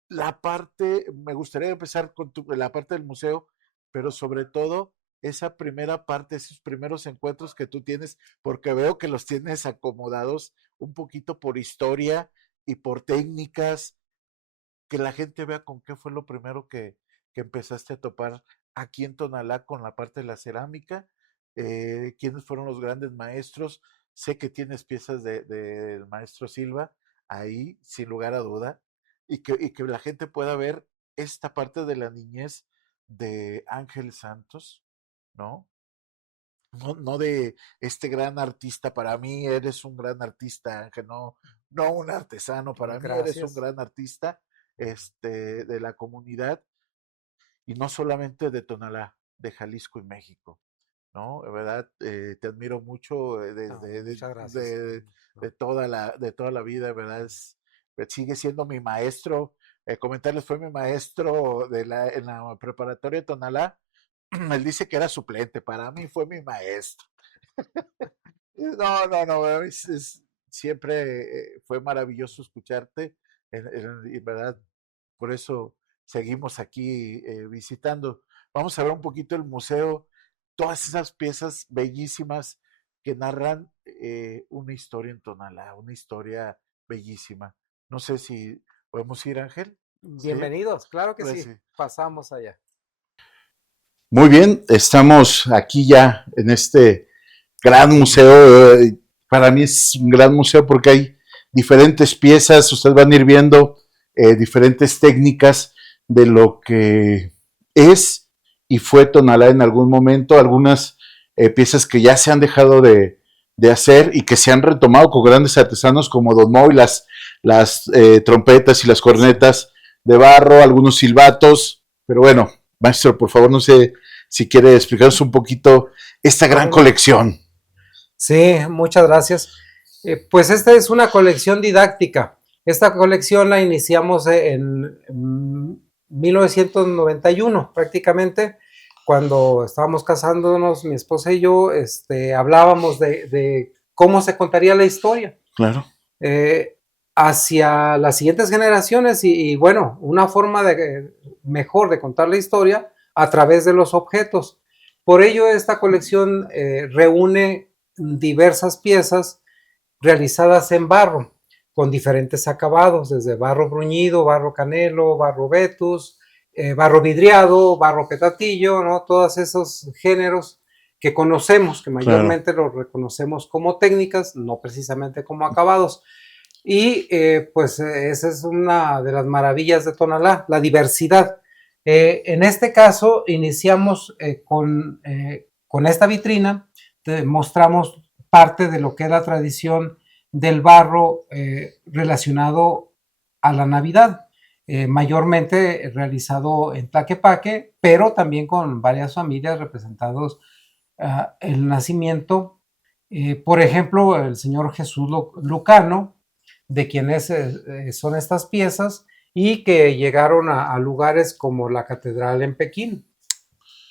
la parte. Me gustaría empezar con la parte del museo, pero sobre todo esa primera parte, esos primeros encuentros que tú tienes, porque veo que los tienes acomodados un poquito por historia y por técnicas, que la gente vea con qué fue lo primero que empezaste a topar aquí en Tonalá con la parte de la cerámica, quiénes fueron los grandes maestros. Sé que tienes piezas del maestro Silva ahí, sin lugar a duda, y que la gente pueda ver esta parte de la niñez de Ángel Santos, ¿no? No de este gran artista. Para mí eres un gran artista, Ángel, no un artesano. Para mí eres un gran artista de la comunidad, y no solamente de Tonalá, de Jalisco y México, ¿no? De verdad, te admiro mucho de toda la vida, de verdad, sigue siendo mi maestro. Comentarles, fue mi maestro en la preparatoria de Tonalá. Él dice que era suplente, para mí fue mi maestro. No, siempre fue maravilloso escucharte, y verdad, por eso seguimos aquí visitando. Vamos a ver un poquito el museo, todas esas piezas bellísimas que narran una historia en Tonalá, una historia bellísima. No sé si podemos ir, Ángel. Bienvenidos, ¿sí? Claro que pues sí, pasamos allá. Muy bien, estamos aquí ya en este gran museo. Para mí es un gran museo porque hay diferentes piezas, ustedes van a ir viendo diferentes técnicas de lo que es y fue Tonalá en algún momento, algunas piezas que ya se han dejado de hacer y que se han retomado con grandes artesanos como Don Moy, las trompetas y las cornetas de barro, algunos silbatos, pero bueno, maestro, por favor, no sé si quiere explicarnos un poquito esta gran colección. Sí, muchas gracias. Pues esta es una colección didáctica. Esta colección la iniciamos en 1991, prácticamente, cuando estábamos casándonos, mi esposa y yo, hablábamos de cómo se contaría la historia. Claro. Hacia las siguientes generaciones y bueno, una forma mejor de contar la historia a través de los objetos. Por ello, esta colección reúne diversas piezas realizadas en barro, con diferentes acabados, desde barro bruñido, barro canelo, barro vetus, barro vidriado, barro petatillo, ¿no? Todos esos géneros que conocemos, que mayormente los reconocemos como técnicas, no precisamente como acabados. Y pues esa es una de las maravillas de Tonalá, la diversidad. En este caso iniciamos con esta vitrina, mostramos parte de lo que es la tradición del barro relacionado a la Navidad, mayormente realizado en Tlaquepaque, pero también con varias familias representados el nacimiento. Por ejemplo, el señor Jesús Lucano, de quienes son estas piezas y que llegaron a lugares como la catedral en Pekín.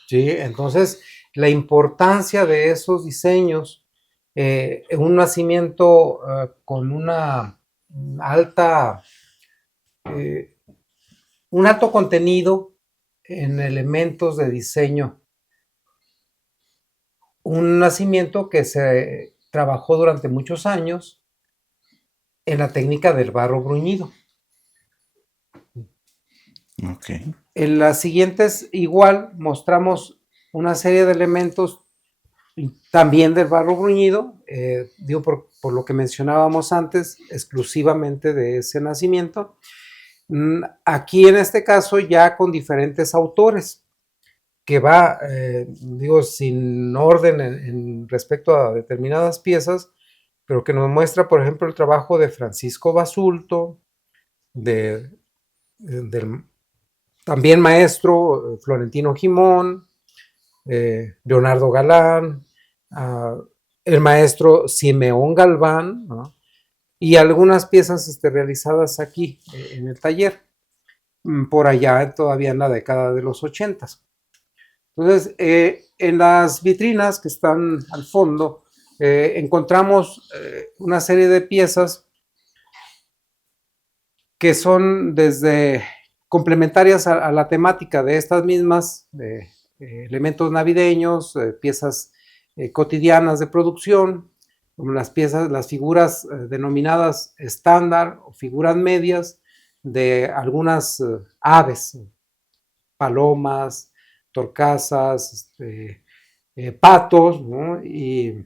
¿Sí? Entonces, la importancia de esos diseños, un nacimiento con una alta, un alto contenido en elementos de diseño, un nacimiento que se trabajó durante muchos años en la técnica del barro bruñido. Okay. En las siguientes igual mostramos una serie de elementos también del barro bruñido, digo por lo que mencionábamos antes, exclusivamente de ese nacimiento. Aquí en este caso ya con diferentes autores, que va, digo, sin orden en respecto a determinadas piezas, pero que nos muestra, por ejemplo, el trabajo de Francisco Basulto, del también maestro Florentino Gimón, Leonardo Galán, el maestro Simeón Galván, ¿no? Y algunas piezas realizadas aquí en el taller, por allá todavía en la década de los 80. Entonces, en las vitrinas que están al fondo, encontramos una serie de piezas que son desde complementarias a la temática de estas mismas, elementos navideños, piezas cotidianas de producción, como las figuras denominadas estándar o figuras medias de algunas aves, palomas, torcasas, patos, ¿no? Y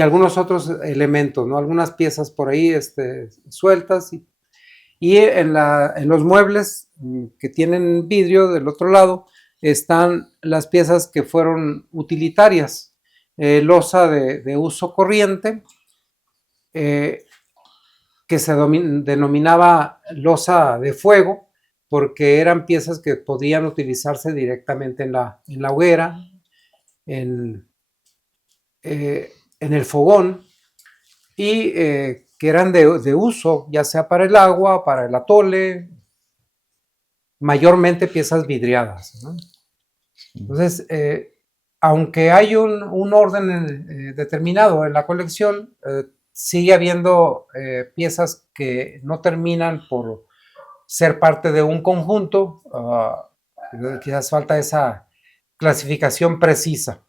algunos otros elementos, ¿no? Algunas piezas por ahí sueltas. Y en los muebles que tienen vidrio del otro lado están las piezas que fueron utilitarias. Loza de uso corriente, que se denominaba loza de fuego, porque eran piezas que podían utilizarse directamente en la hoguera, en el fogón, y que eran de uso, ya sea para el agua, para el atole, mayormente piezas vidriadas, ¿no? Entonces, aunque hay un orden determinado en la colección, sigue habiendo piezas que no terminan por ser parte de un conjunto, quizás falta esa clasificación precisa.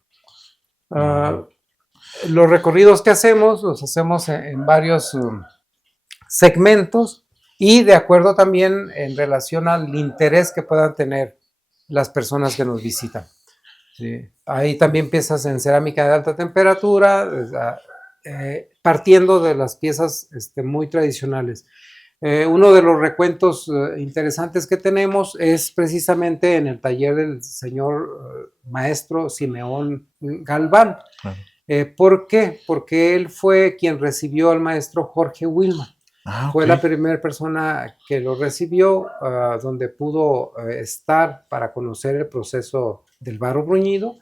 Los recorridos que hacemos los hacemos en varios segmentos y de acuerdo también en relación al interés que puedan tener las personas que nos visitan. Sí. Hay también piezas en cerámica de alta temperatura, partiendo de las piezas muy tradicionales. Uno de los recuentos interesantes que tenemos es precisamente en el taller del señor maestro Simeón Galván. ¿Por qué? Porque él fue quien recibió al maestro Jorge Wilman. Fue la primera persona que lo recibió, donde pudo estar para conocer el proceso del barro bruñido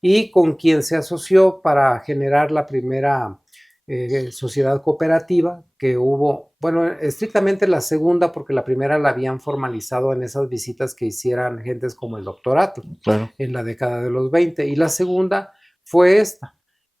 y con quien se asoció para generar la primera sociedad cooperativa que hubo, bueno, estrictamente la segunda, porque la primera la habían formalizado en esas visitas que hicieran gentes como el doctor Atl en la década de los 20, y la segunda fue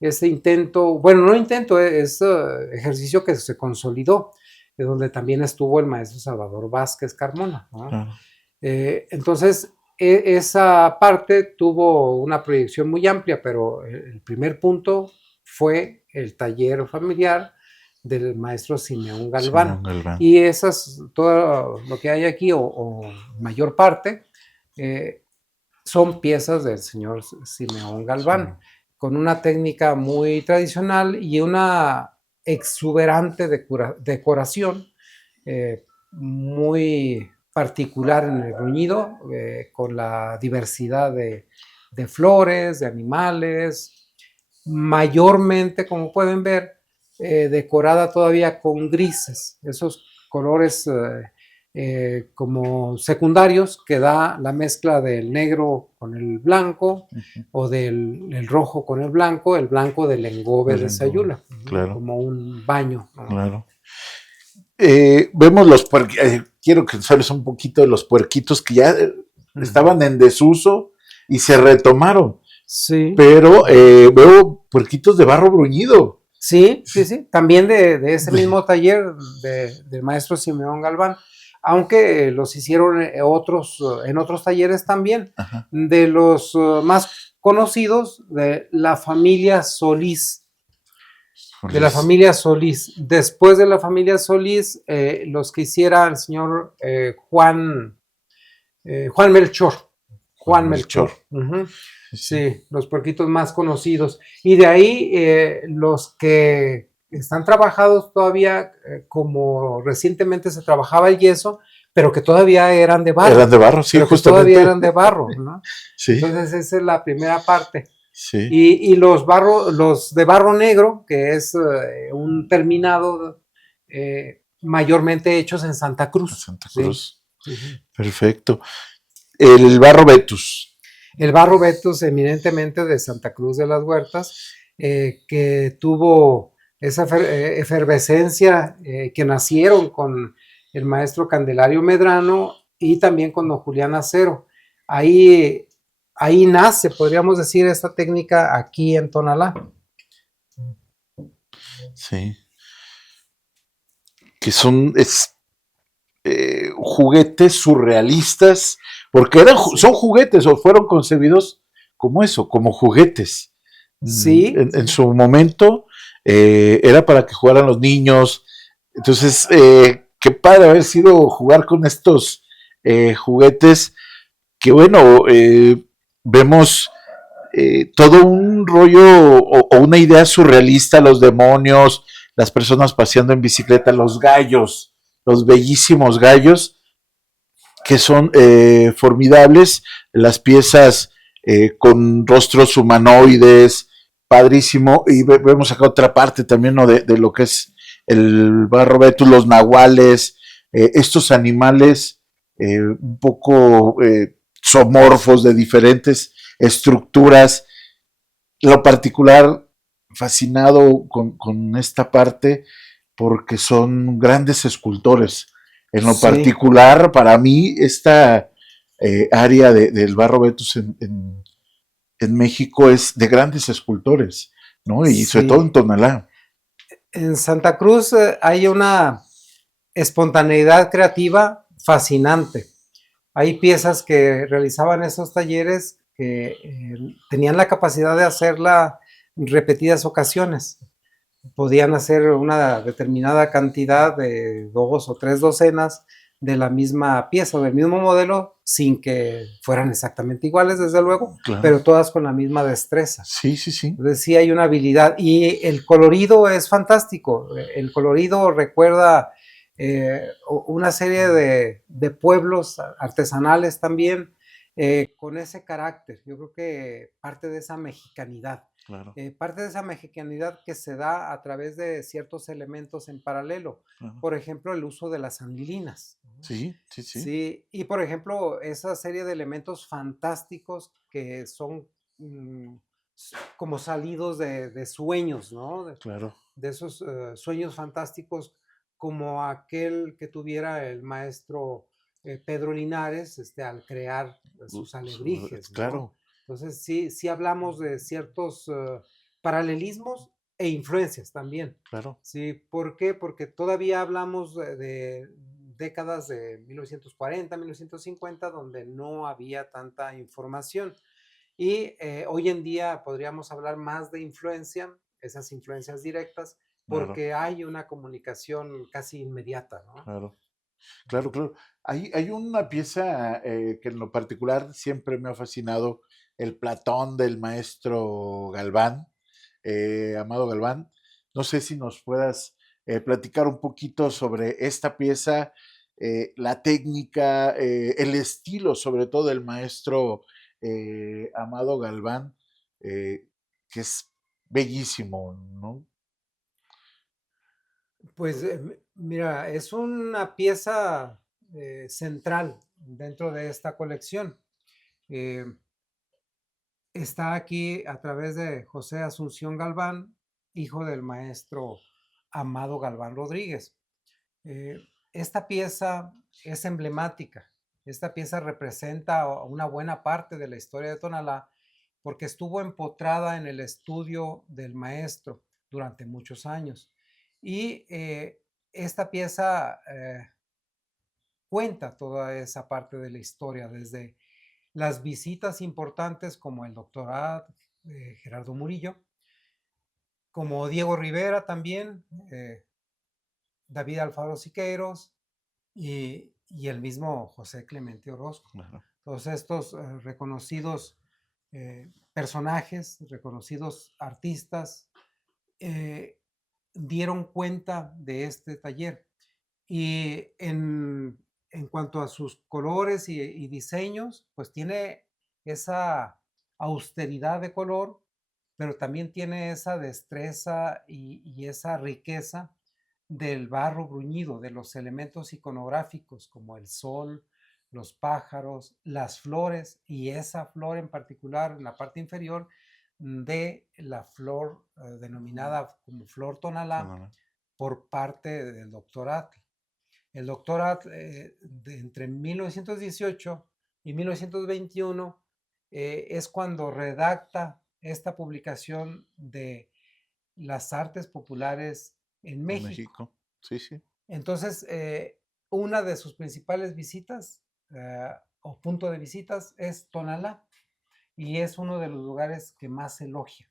este intento, bueno, no intento, es ejercicio que se consolidó, de donde también estuvo el maestro Salvador Vázquez Carmona, ¿no? Entonces, esa parte tuvo una proyección muy amplia, pero el primer punto fue el taller familiar del maestro Simeón Galván. Y esas, todo lo que hay aquí, o mayor parte, son piezas del señor Simeón Galván, con una técnica muy tradicional y una exuberante decoración muy particular en el bruñido, con la diversidad de flores, de animales, mayormente, como pueden ver, decorada todavía con grises, esos colores como secundarios que da la mezcla del negro con el blanco, o del rojo con el blanco del engobe de Sayula, como un baño, ¿no? Claro. Vemos los quiero que nos hables un poquito de los puerquitos que ya estaban en desuso y se retomaron. Sí. Pero veo puerquitos de barro bruñido. Sí. También de ese mismo taller del maestro Simeón Galván, aunque los hicieron en otros talleres también. Ajá. De los más conocidos, de la familia Solís. De la familia Solís. Después de la familia Solís, los que hiciera el señor Juan Melchor. Juan Melchor. Sí, los puerquitos más conocidos. Y de ahí los que están trabajados todavía, como recientemente se trabajaba el yeso, pero que todavía eran de barro. Eran de barro, sí, justamente. Todavía eran de barro, ¿no? Sí. Entonces esa es la primera parte. Sí. Y los de barro negro, que es un terminado mayormente hechos en Santa Cruz. Santa Cruz. Sí. Perfecto. El barro Vetus. El barro Vetus, eminentemente de Santa Cruz de las Huertas, que tuvo esa efervescencia que nacieron con el maestro Candelario Medrano y también con don Julián Acero. Ahí nace, podríamos decir, esta técnica aquí en Tonalá. Sí. Que son juguetes surrealistas, porque son juguetes o fueron concebidos como eso, como juguetes. Sí. En su momento era para que jugaran los niños. Entonces, qué padre haber sido jugar con estos juguetes que, bueno, vemos todo un rollo o una idea surrealista, los demonios, las personas paseando en bicicleta, los gallos, los bellísimos gallos, que son formidables, las piezas con rostros humanoides, padrísimo, y vemos acá otra parte también, ¿no? de lo que es el barro Vetus, los nahuales, estos animales un poco zoomorfos de diferentes estructuras. Lo particular, fascinado con esta parte, porque son grandes escultores. En lo particular, para mí, esta área del barro Vetus en México es de grandes escultores, ¿no? Y sobre todo en Tonalá. En Santa Cruz hay una espontaneidad creativa fascinante. Hay piezas que realizaban esos talleres que tenían la capacidad de hacerla en repetidas ocasiones. Podían hacer una determinada cantidad de 2 o 3 docenas de la misma pieza o del mismo modelo, sin que fueran exactamente iguales, desde luego, claro, pero todas con la misma destreza. Sí. Entonces sí hay una habilidad, y el colorido es fantástico. El colorido recuerda una serie de pueblos artesanales también, con ese carácter. Yo creo que parte de esa mexicanidad. Claro, Parte de esa mexicanidad que se da a través de ciertos elementos en paralelo, claro. por ejemplo, el uso de las anglinas, ¿no? Sí, sí, sí, Sí, y por ejemplo, esa serie de elementos fantásticos que son como salidos de sueños, ¿no? claro. De esos sueños fantásticos como aquel que tuviera el maestro Pedro Linares al crear sus alebrijes, ¿no? Claro, Entonces sí hablamos de ciertos paralelismos e influencias también. claro, Sí, ¿por qué? Porque todavía hablamos de décadas de 1940, 1950, donde no había tanta información. Y hoy en día podríamos hablar más de influencia, esas influencias directas, claro, porque hay una comunicación casi inmediata, ¿no? claro. Claro, claro. Hay una pieza que en lo particular siempre me ha fascinado, el Platón del maestro Galván, Amado Galván. No sé si nos puedas platicar un poquito sobre esta pieza, la técnica, el estilo, sobre todo del maestro Amado Galván, eh, que es bellísimo, ¿no? Pues mira, es una pieza central dentro de esta colección. Eh, Está aquí a través de José Asunción Galván, hijo del maestro Amado Galván Rodríguez. Esta pieza es emblemática. Esta pieza representa una buena parte de la historia de Tonalá porque estuvo empotrada en el estudio del maestro durante muchos años. Y esta pieza cuenta toda esa parte de la historia, desde las visitas importantes como el doctorado de Gerardo Murillo, como Diego Rivera también, David Alfaro Siqueiros y el mismo José Clemente Orozco. Claro, Todos estos reconocidos personajes, reconocidos artistas, eh, dieron cuenta de este taller. Y en cuanto a sus colores y diseños, pues tiene esa austeridad de color, pero también tiene esa destreza y esa riqueza del barro bruñido, de los elementos iconográficos como el sol, los pájaros, las flores y esa flor en particular en la parte inferior de la flor denominada como flor tonalá claro, por parte del doctor Atl. El doctor Atl, entre 1918 y 1921 es cuando redacta esta publicación de las artes populares en en México. México. Sí, sí, Entonces, una de sus principales visitas o punto de visitas es Tonalá y es uno de los lugares que más elogia.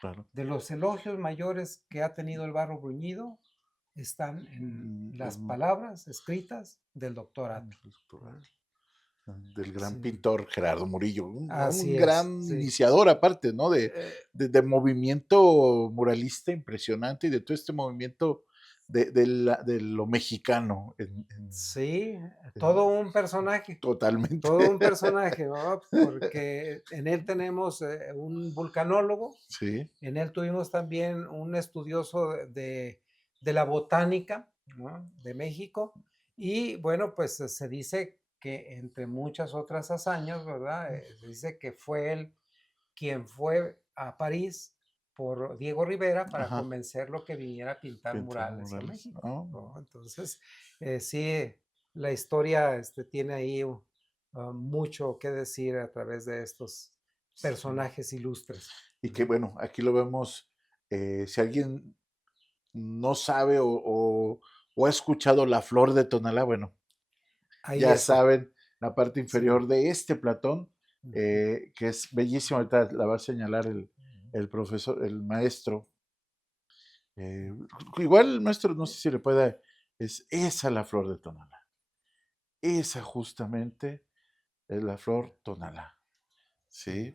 claro. De los elogios mayores que ha tenido el barro bruñido están en las palabras escritas del doctor Atl. Del gran Sí, pintor Gerardo Murillo, un así es, gran sí. iniciador aparte, ¿no? Eh, De movimiento muralista impresionante y de todo este movimiento de lo mexicano sí, en todo totalmente. un personaje, ¿no? Porque en él tenemos un vulcanólogo, Sí, en él tuvimos también un estudioso de la botánica, ¿no? De México, y bueno, pues se dice que entre muchas otras hazañas, ¿verdad? Se dice que fue él quien fue a París por Diego Rivera para ajá, convencerlo que viniera a pintar Pintor murales a Morales. México, Oh, ¿no? Entonces, sí, la historia tiene ahí mucho que decir a través de estos sí. personajes ilustres. Y que bueno, aquí lo vemos, si alguien no sabe o ha escuchado la flor de Tonalá, bueno, Ahí ya está, saben, la parte sí. inferior de este Platón, Ujú. que es bellísimo, ahorita la va a señalar el profesor, el maestro. eh, Igual el maestro, no sé si le puede, es esa la flor de Tonalá. Esa justamente es la flor Tonalá, ¿sí?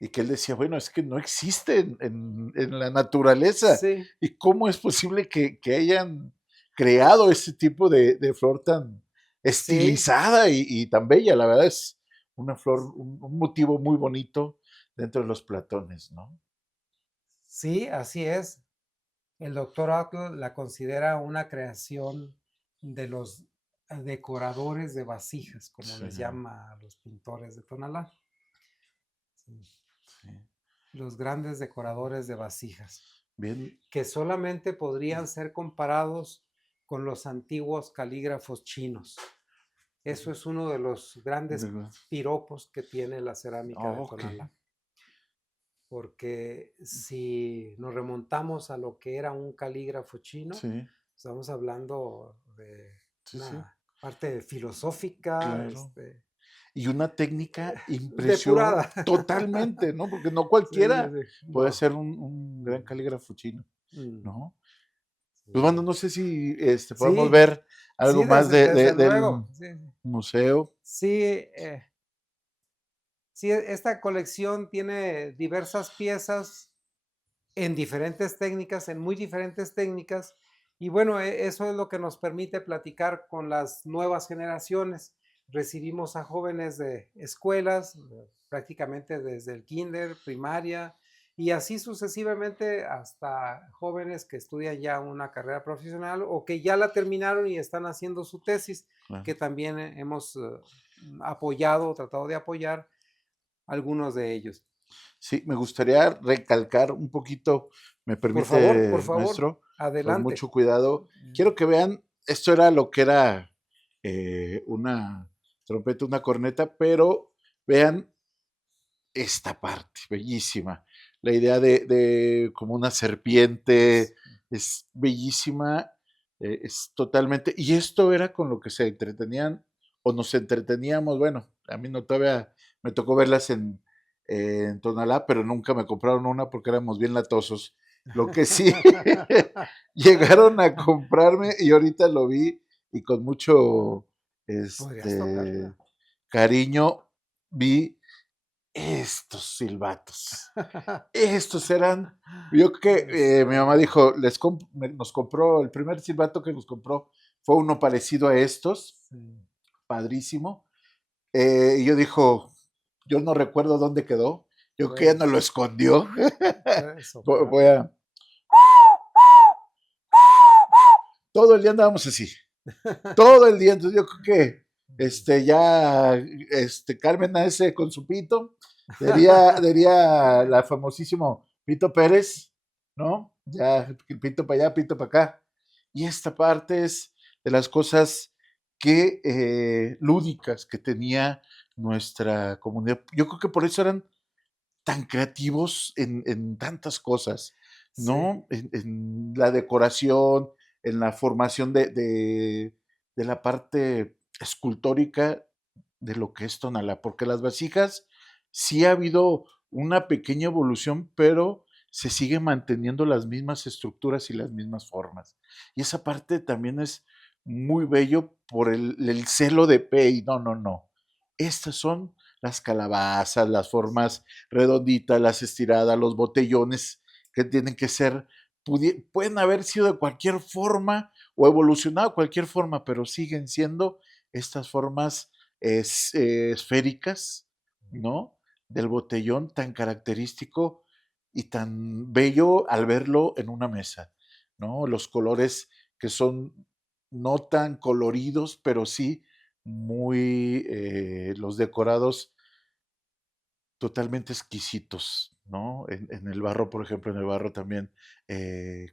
Y que él decía, bueno, es que no existe en la naturaleza. Sí, ¿Y cómo es posible que hayan creado ese tipo de flor tan sí, estilizada y tan bella? La verdad es una flor, un motivo muy bonito dentro de los platones, ¿no? Sí, así es. El doctor Outlaw la considera una creación de los decoradores de vasijas, como Sí, les llama a los pintores de Tonalá. Sí, sí. los grandes decoradores de vasijas, Bien, que solamente podrían ser comparados con los antiguos calígrafos chinos. Eso es uno de los grandes ¿verdad? piropos que tiene la cerámica de Ok, Tonalá. Porque si nos remontamos a lo que era un calígrafo chino, sí, estamos hablando de sí, sí, una parte filosófica, claro. Y una técnica depurada. totalmente, ¿no? Porque no Sí, cualquiera sí, sí. puede No. ser un gran calígrafo chino, Mm, ¿no? Pues bueno, sí. no sé si podemos Sí, ver algo sí, más desde del luego. Sí, sí. museo. Sí, sí, esta colección tiene diversas piezas en diferentes técnicas, en muy diferentes técnicas, y bueno, eso es lo que nos permite platicar con las nuevas generaciones. Recibimos a jóvenes de escuelas, prácticamente desde el kinder, primaria, y así sucesivamente hasta jóvenes que estudian ya una carrera profesional o que ya la terminaron y están haciendo su tesis, Claro. que también hemos apoyado, tratado de apoyar algunos de ellos. Sí, me gustaría recalcar un poquito, me Por permite, favor, maestro, con adelante. mucho cuidado. Quiero que vean, esto era lo que era una trompeta, una corneta, pero vean esta parte, bellísima. La idea de como una serpiente es bellísima, es totalmente. Y esto era con lo que se entretenían o nos entreteníamos. Bueno, a mí no todavía me tocó verlas en Tonalá, pero nunca me compraron una porque éramos bien latosos. Lo que sí llegaron a comprarme y ahorita lo vi y con mucho Podrías tocarla. cariño vi estos silbatos. Estos eran, yo creo que mi mamá dijo, nos compró, el primer silbato que nos compró fue uno parecido a estos, Sí, padrísimo. Y yo dijo, yo no recuerdo dónde quedó, yo creo que ya no lo puedes, escondió. puedes soplar. Voy a... Todo el día andábamos así, todo el día, entonces yo creo que ya Carmen a ese con su pito, diría la famosísimo Pito Pérez, ¿no? Ya, pito para allá, pito para acá. Y esta parte es de las cosas que lúdicas que tenía nuestra comunidad. Yo creo que por eso eran tan creativos en tantas cosas, Sí, ¿no? En la decoración, en la formación de la parte escultórica de lo que es Tonalá, porque las vasijas sí ha habido una pequeña evolución, pero se sigue manteniendo las mismas estructuras y las mismas formas. Y esa parte también es muy bello por el celo de Pei. No, no, no. Estas son las calabazas, las formas redonditas, las estiradas, los botellones que tienen que ser, pueden haber sido de cualquier forma o evolucionado de cualquier forma, pero siguen siendo estas formas esféricas, ¿no? Del botellón tan característico y tan bello al verlo en una mesa, ¿no? Los colores que son no tan coloridos, pero sí muy, los decorados totalmente exquisitos, ¿no? En el barro, por ejemplo, en el barro también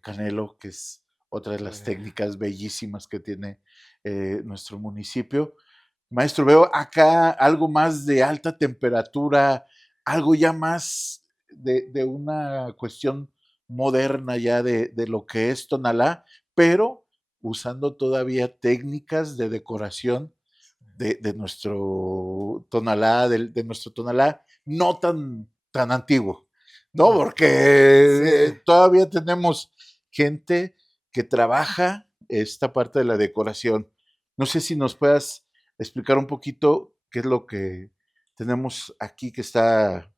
Canelo, que es otra de las eh, técnicas bellísimas que tiene nuestro municipio. Maestro, veo acá algo más de alta temperatura, algo ya más de una cuestión moderna ya de lo que es Tonalá, pero usando todavía técnicas de decoración de nuestro Tonalá, de nuestro Tonalá no tan antiguo, ¿no? ah, sí, Porque todavía tenemos gente que trabaja esta parte de la decoración. No sé si nos puedas explicar un poquito qué es lo que tenemos aquí que está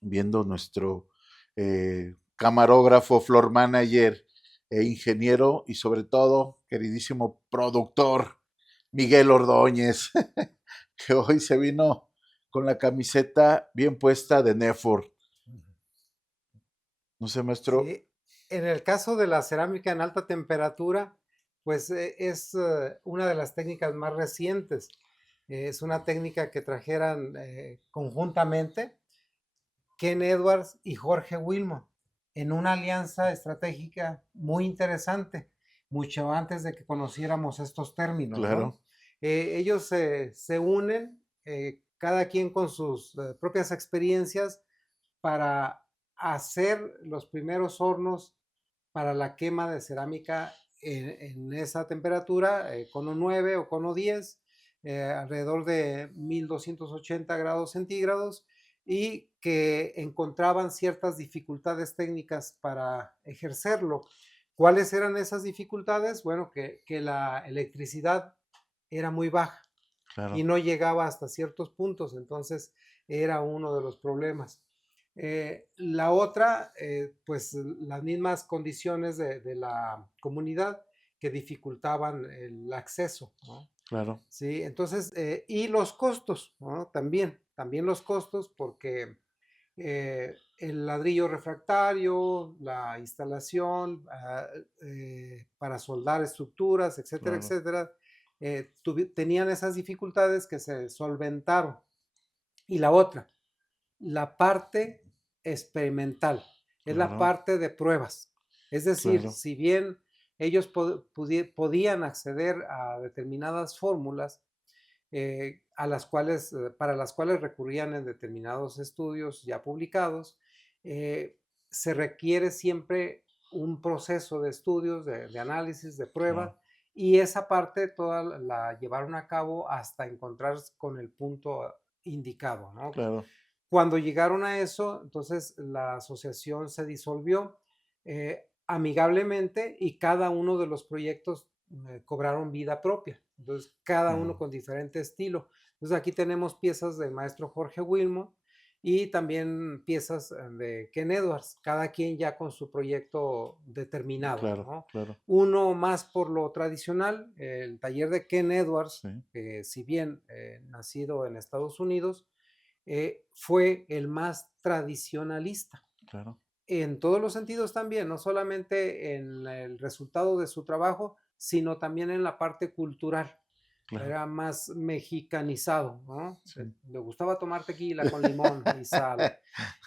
viendo nuestro camarógrafo, floor manager e ingeniero y sobre todo, queridísimo productor Miguel Ordóñez, que hoy se vino con la camiseta bien puesta de Nefort. No sé, maestro. Sí, en el caso de la cerámica en alta temperatura, pues es una de las técnicas más recientes. Es una técnica que trajeran conjuntamente Ken Edwards y Jorge Wilmot en una alianza estratégica muy interesante, mucho antes de que conociéramos estos términos, ¿no? Claro, Ellos se unen, cada quien con sus propias experiencias, para hacer los primeros hornos para la quema de cerámica en esa temperatura, cono 9 o cono 10, alrededor de 1280 grados centígrados, y que encontraban ciertas dificultades técnicas para ejercerlo. ¿Cuáles eran esas dificultades? Bueno, que la electricidad era muy baja y claro, no llegaba hasta ciertos puntos, entonces era uno de los problemas. La otra, pues las mismas condiciones de la comunidad que dificultaban el acceso, ¿no? claro, Sí, entonces, y los costos, ¿no? También los costos, porque el ladrillo refractario, la instalación para soldar estructuras, etcétera, claro, etcétera, tenían esas dificultades que se solventaron. Y la otra, la parte experimental, es la claro, parte de pruebas. Es decir, claro, si bien ellos podían acceder a determinadas fórmulas, para las cuales recurrían en determinados estudios ya publicados, eh, se requiere siempre un proceso de estudios, de análisis, de prueba, claro, y esa parte toda la llevaron a cabo hasta encontrar con el punto indicado, ¿no? claro, Cuando llegaron a eso, entonces la asociación se disolvió amigablemente, y cada uno de los proyectos cobraron vida propia. Entonces, cada uno claro, con diferente estilo. Entonces, aquí tenemos piezas del maestro Jorge Wilmot y también piezas de Ken Edwards, cada quien ya con su proyecto determinado, claro, ¿no? claro, Uno más por lo tradicional, el taller de Ken Edwards, sí, que si bien nacido en Estados Unidos, fue el más tradicionalista claro, en todos los sentidos también, no solamente en el resultado de su trabajo, sino también en la parte cultural. claro, Era más mexicanizado, ¿no? sí, Le gustaba tomar tequila con limón y sal.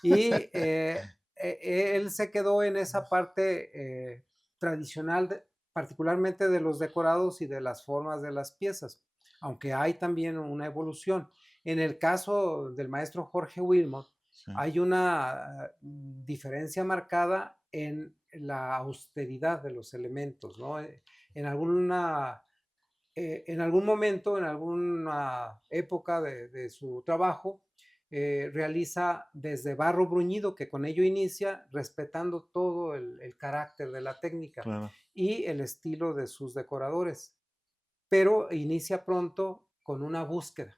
Y él se quedó en esa parte tradicional, particularmente de los decorados y de las formas de las piezas, aunque hay también una evolución. En el caso del maestro Jorge Wilmot, sí, hay una diferencia marcada en la austeridad de los elementos, ¿no? En alguna en algún momento, en alguna época de su trabajo, realiza desde barro bruñido, que con ello inicia, respetando todo el carácter de la técnica claro, y el estilo de sus decoradores, pero inicia pronto con una búsqueda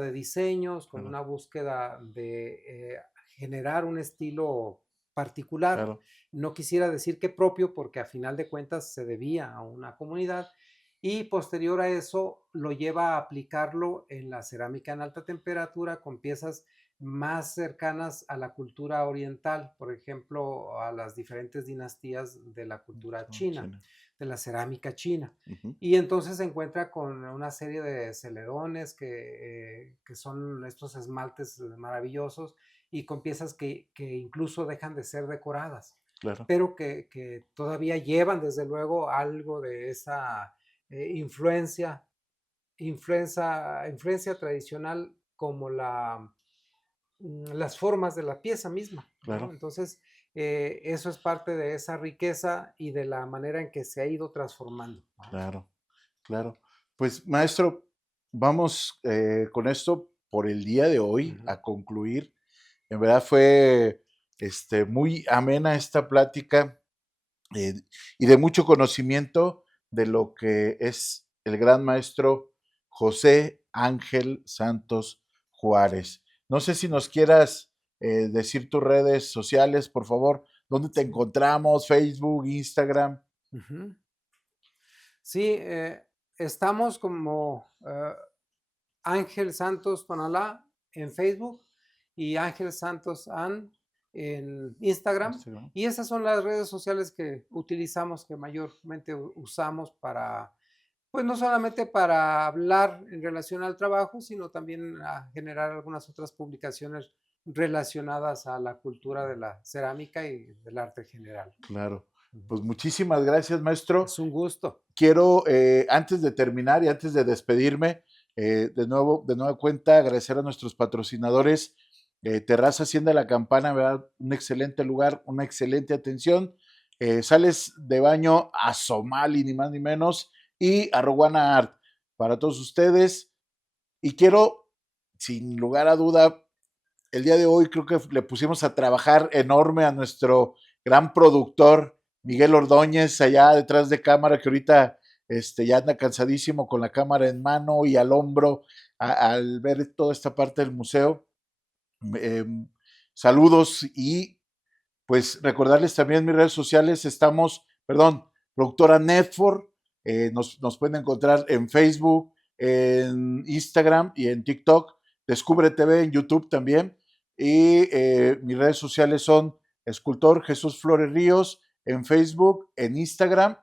de diseños, con claro, una búsqueda de generar un estilo particular. claro, No quisiera decir que propio, porque a final de cuentas se debía a una comunidad, y posterior a eso lo lleva a aplicarlo en la cerámica en alta temperatura con piezas más cercanas a la cultura oriental, por ejemplo, a las diferentes dinastías de la cultura china, China, de la cerámica china. ujú, Y entonces se encuentra con una serie de celedones que son estos esmaltes maravillosos, y con piezas que incluso dejan de ser decoradas, claro, pero que todavía llevan desde luego algo de esa influencia tradicional, como las formas de la pieza misma, ¿no? claro, Entonces, eso es parte de esa riqueza y de la manera en que se ha ido transformando, ¿no? claro, claro. Pues, maestro, vamos con esto por el día de hoy Ujú. a concluir. En verdad fue muy amena esta plática eh, y de mucho conocimiento de lo que es el gran maestro José Ángel Santos Juárez. No sé si nos quieras decir tus redes sociales, por favor, dónde te Sí. encontramos, Facebook, Instagram. Ujú. Sí, estamos como Ángel Santos Tonalá en Facebook y Ángel Santos An en Instagram. Y esas son las redes sociales que utilizamos, que mayormente usamos para, pues no solamente para hablar en relación al trabajo, sino también a generar algunas otras publicaciones relacionadas a la cultura de la cerámica y del arte general. Claro. Pues muchísimas gracias, maestro. Es un gusto. Quiero, antes de terminar y antes de despedirme, de nueva cuenta, agradecer a nuestros patrocinadores. Terraza Hacienda La Campana, ¿verdad? Un excelente lugar, una excelente atención. Sales de baño a Somali, ni más ni menos, y a Rowana Art, para todos ustedes. Y quiero, sin lugar a duda, el día de hoy creo que le pusimos a trabajar enorme a nuestro gran productor, Miguel Ordóñez, allá detrás de cámara, que ahorita ya anda cansadísimo con la cámara en mano y al hombro al ver toda esta parte del museo. Saludos y pues recordarles también mis redes sociales, productora Netford, nos pueden encontrar en Facebook, en Instagram y en TikTok, Descubre TV en YouTube también, y mis redes sociales son Escultor Jesús Flores Ríos en Facebook, en Instagram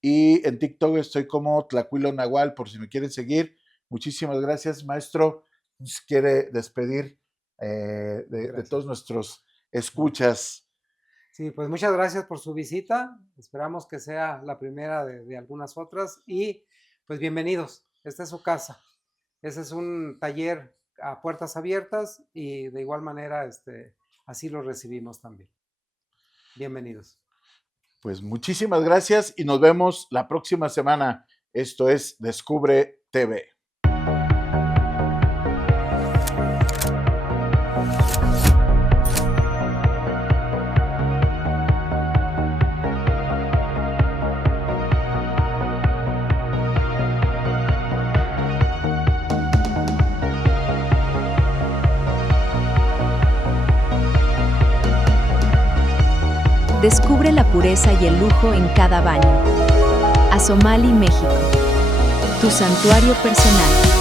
y en TikTok estoy como Tlacuilo Nahual, por si me quieren seguir. Muchísimas gracias, maestro. Nos quiere despedir de todos nuestros escuchas. Sí, pues muchas gracias por su visita. Esperamos que sea la primera de algunas otras y pues bienvenidos. Esta es su casa. Este es un taller a puertas abiertas y de igual manera así lo recibimos también. Bienvenidos. Pues muchísimas gracias y nos vemos la próxima semana. Esto es Descubre TV. Descubre la pureza y el lujo en cada baño. Asomali, México. Tu santuario personal.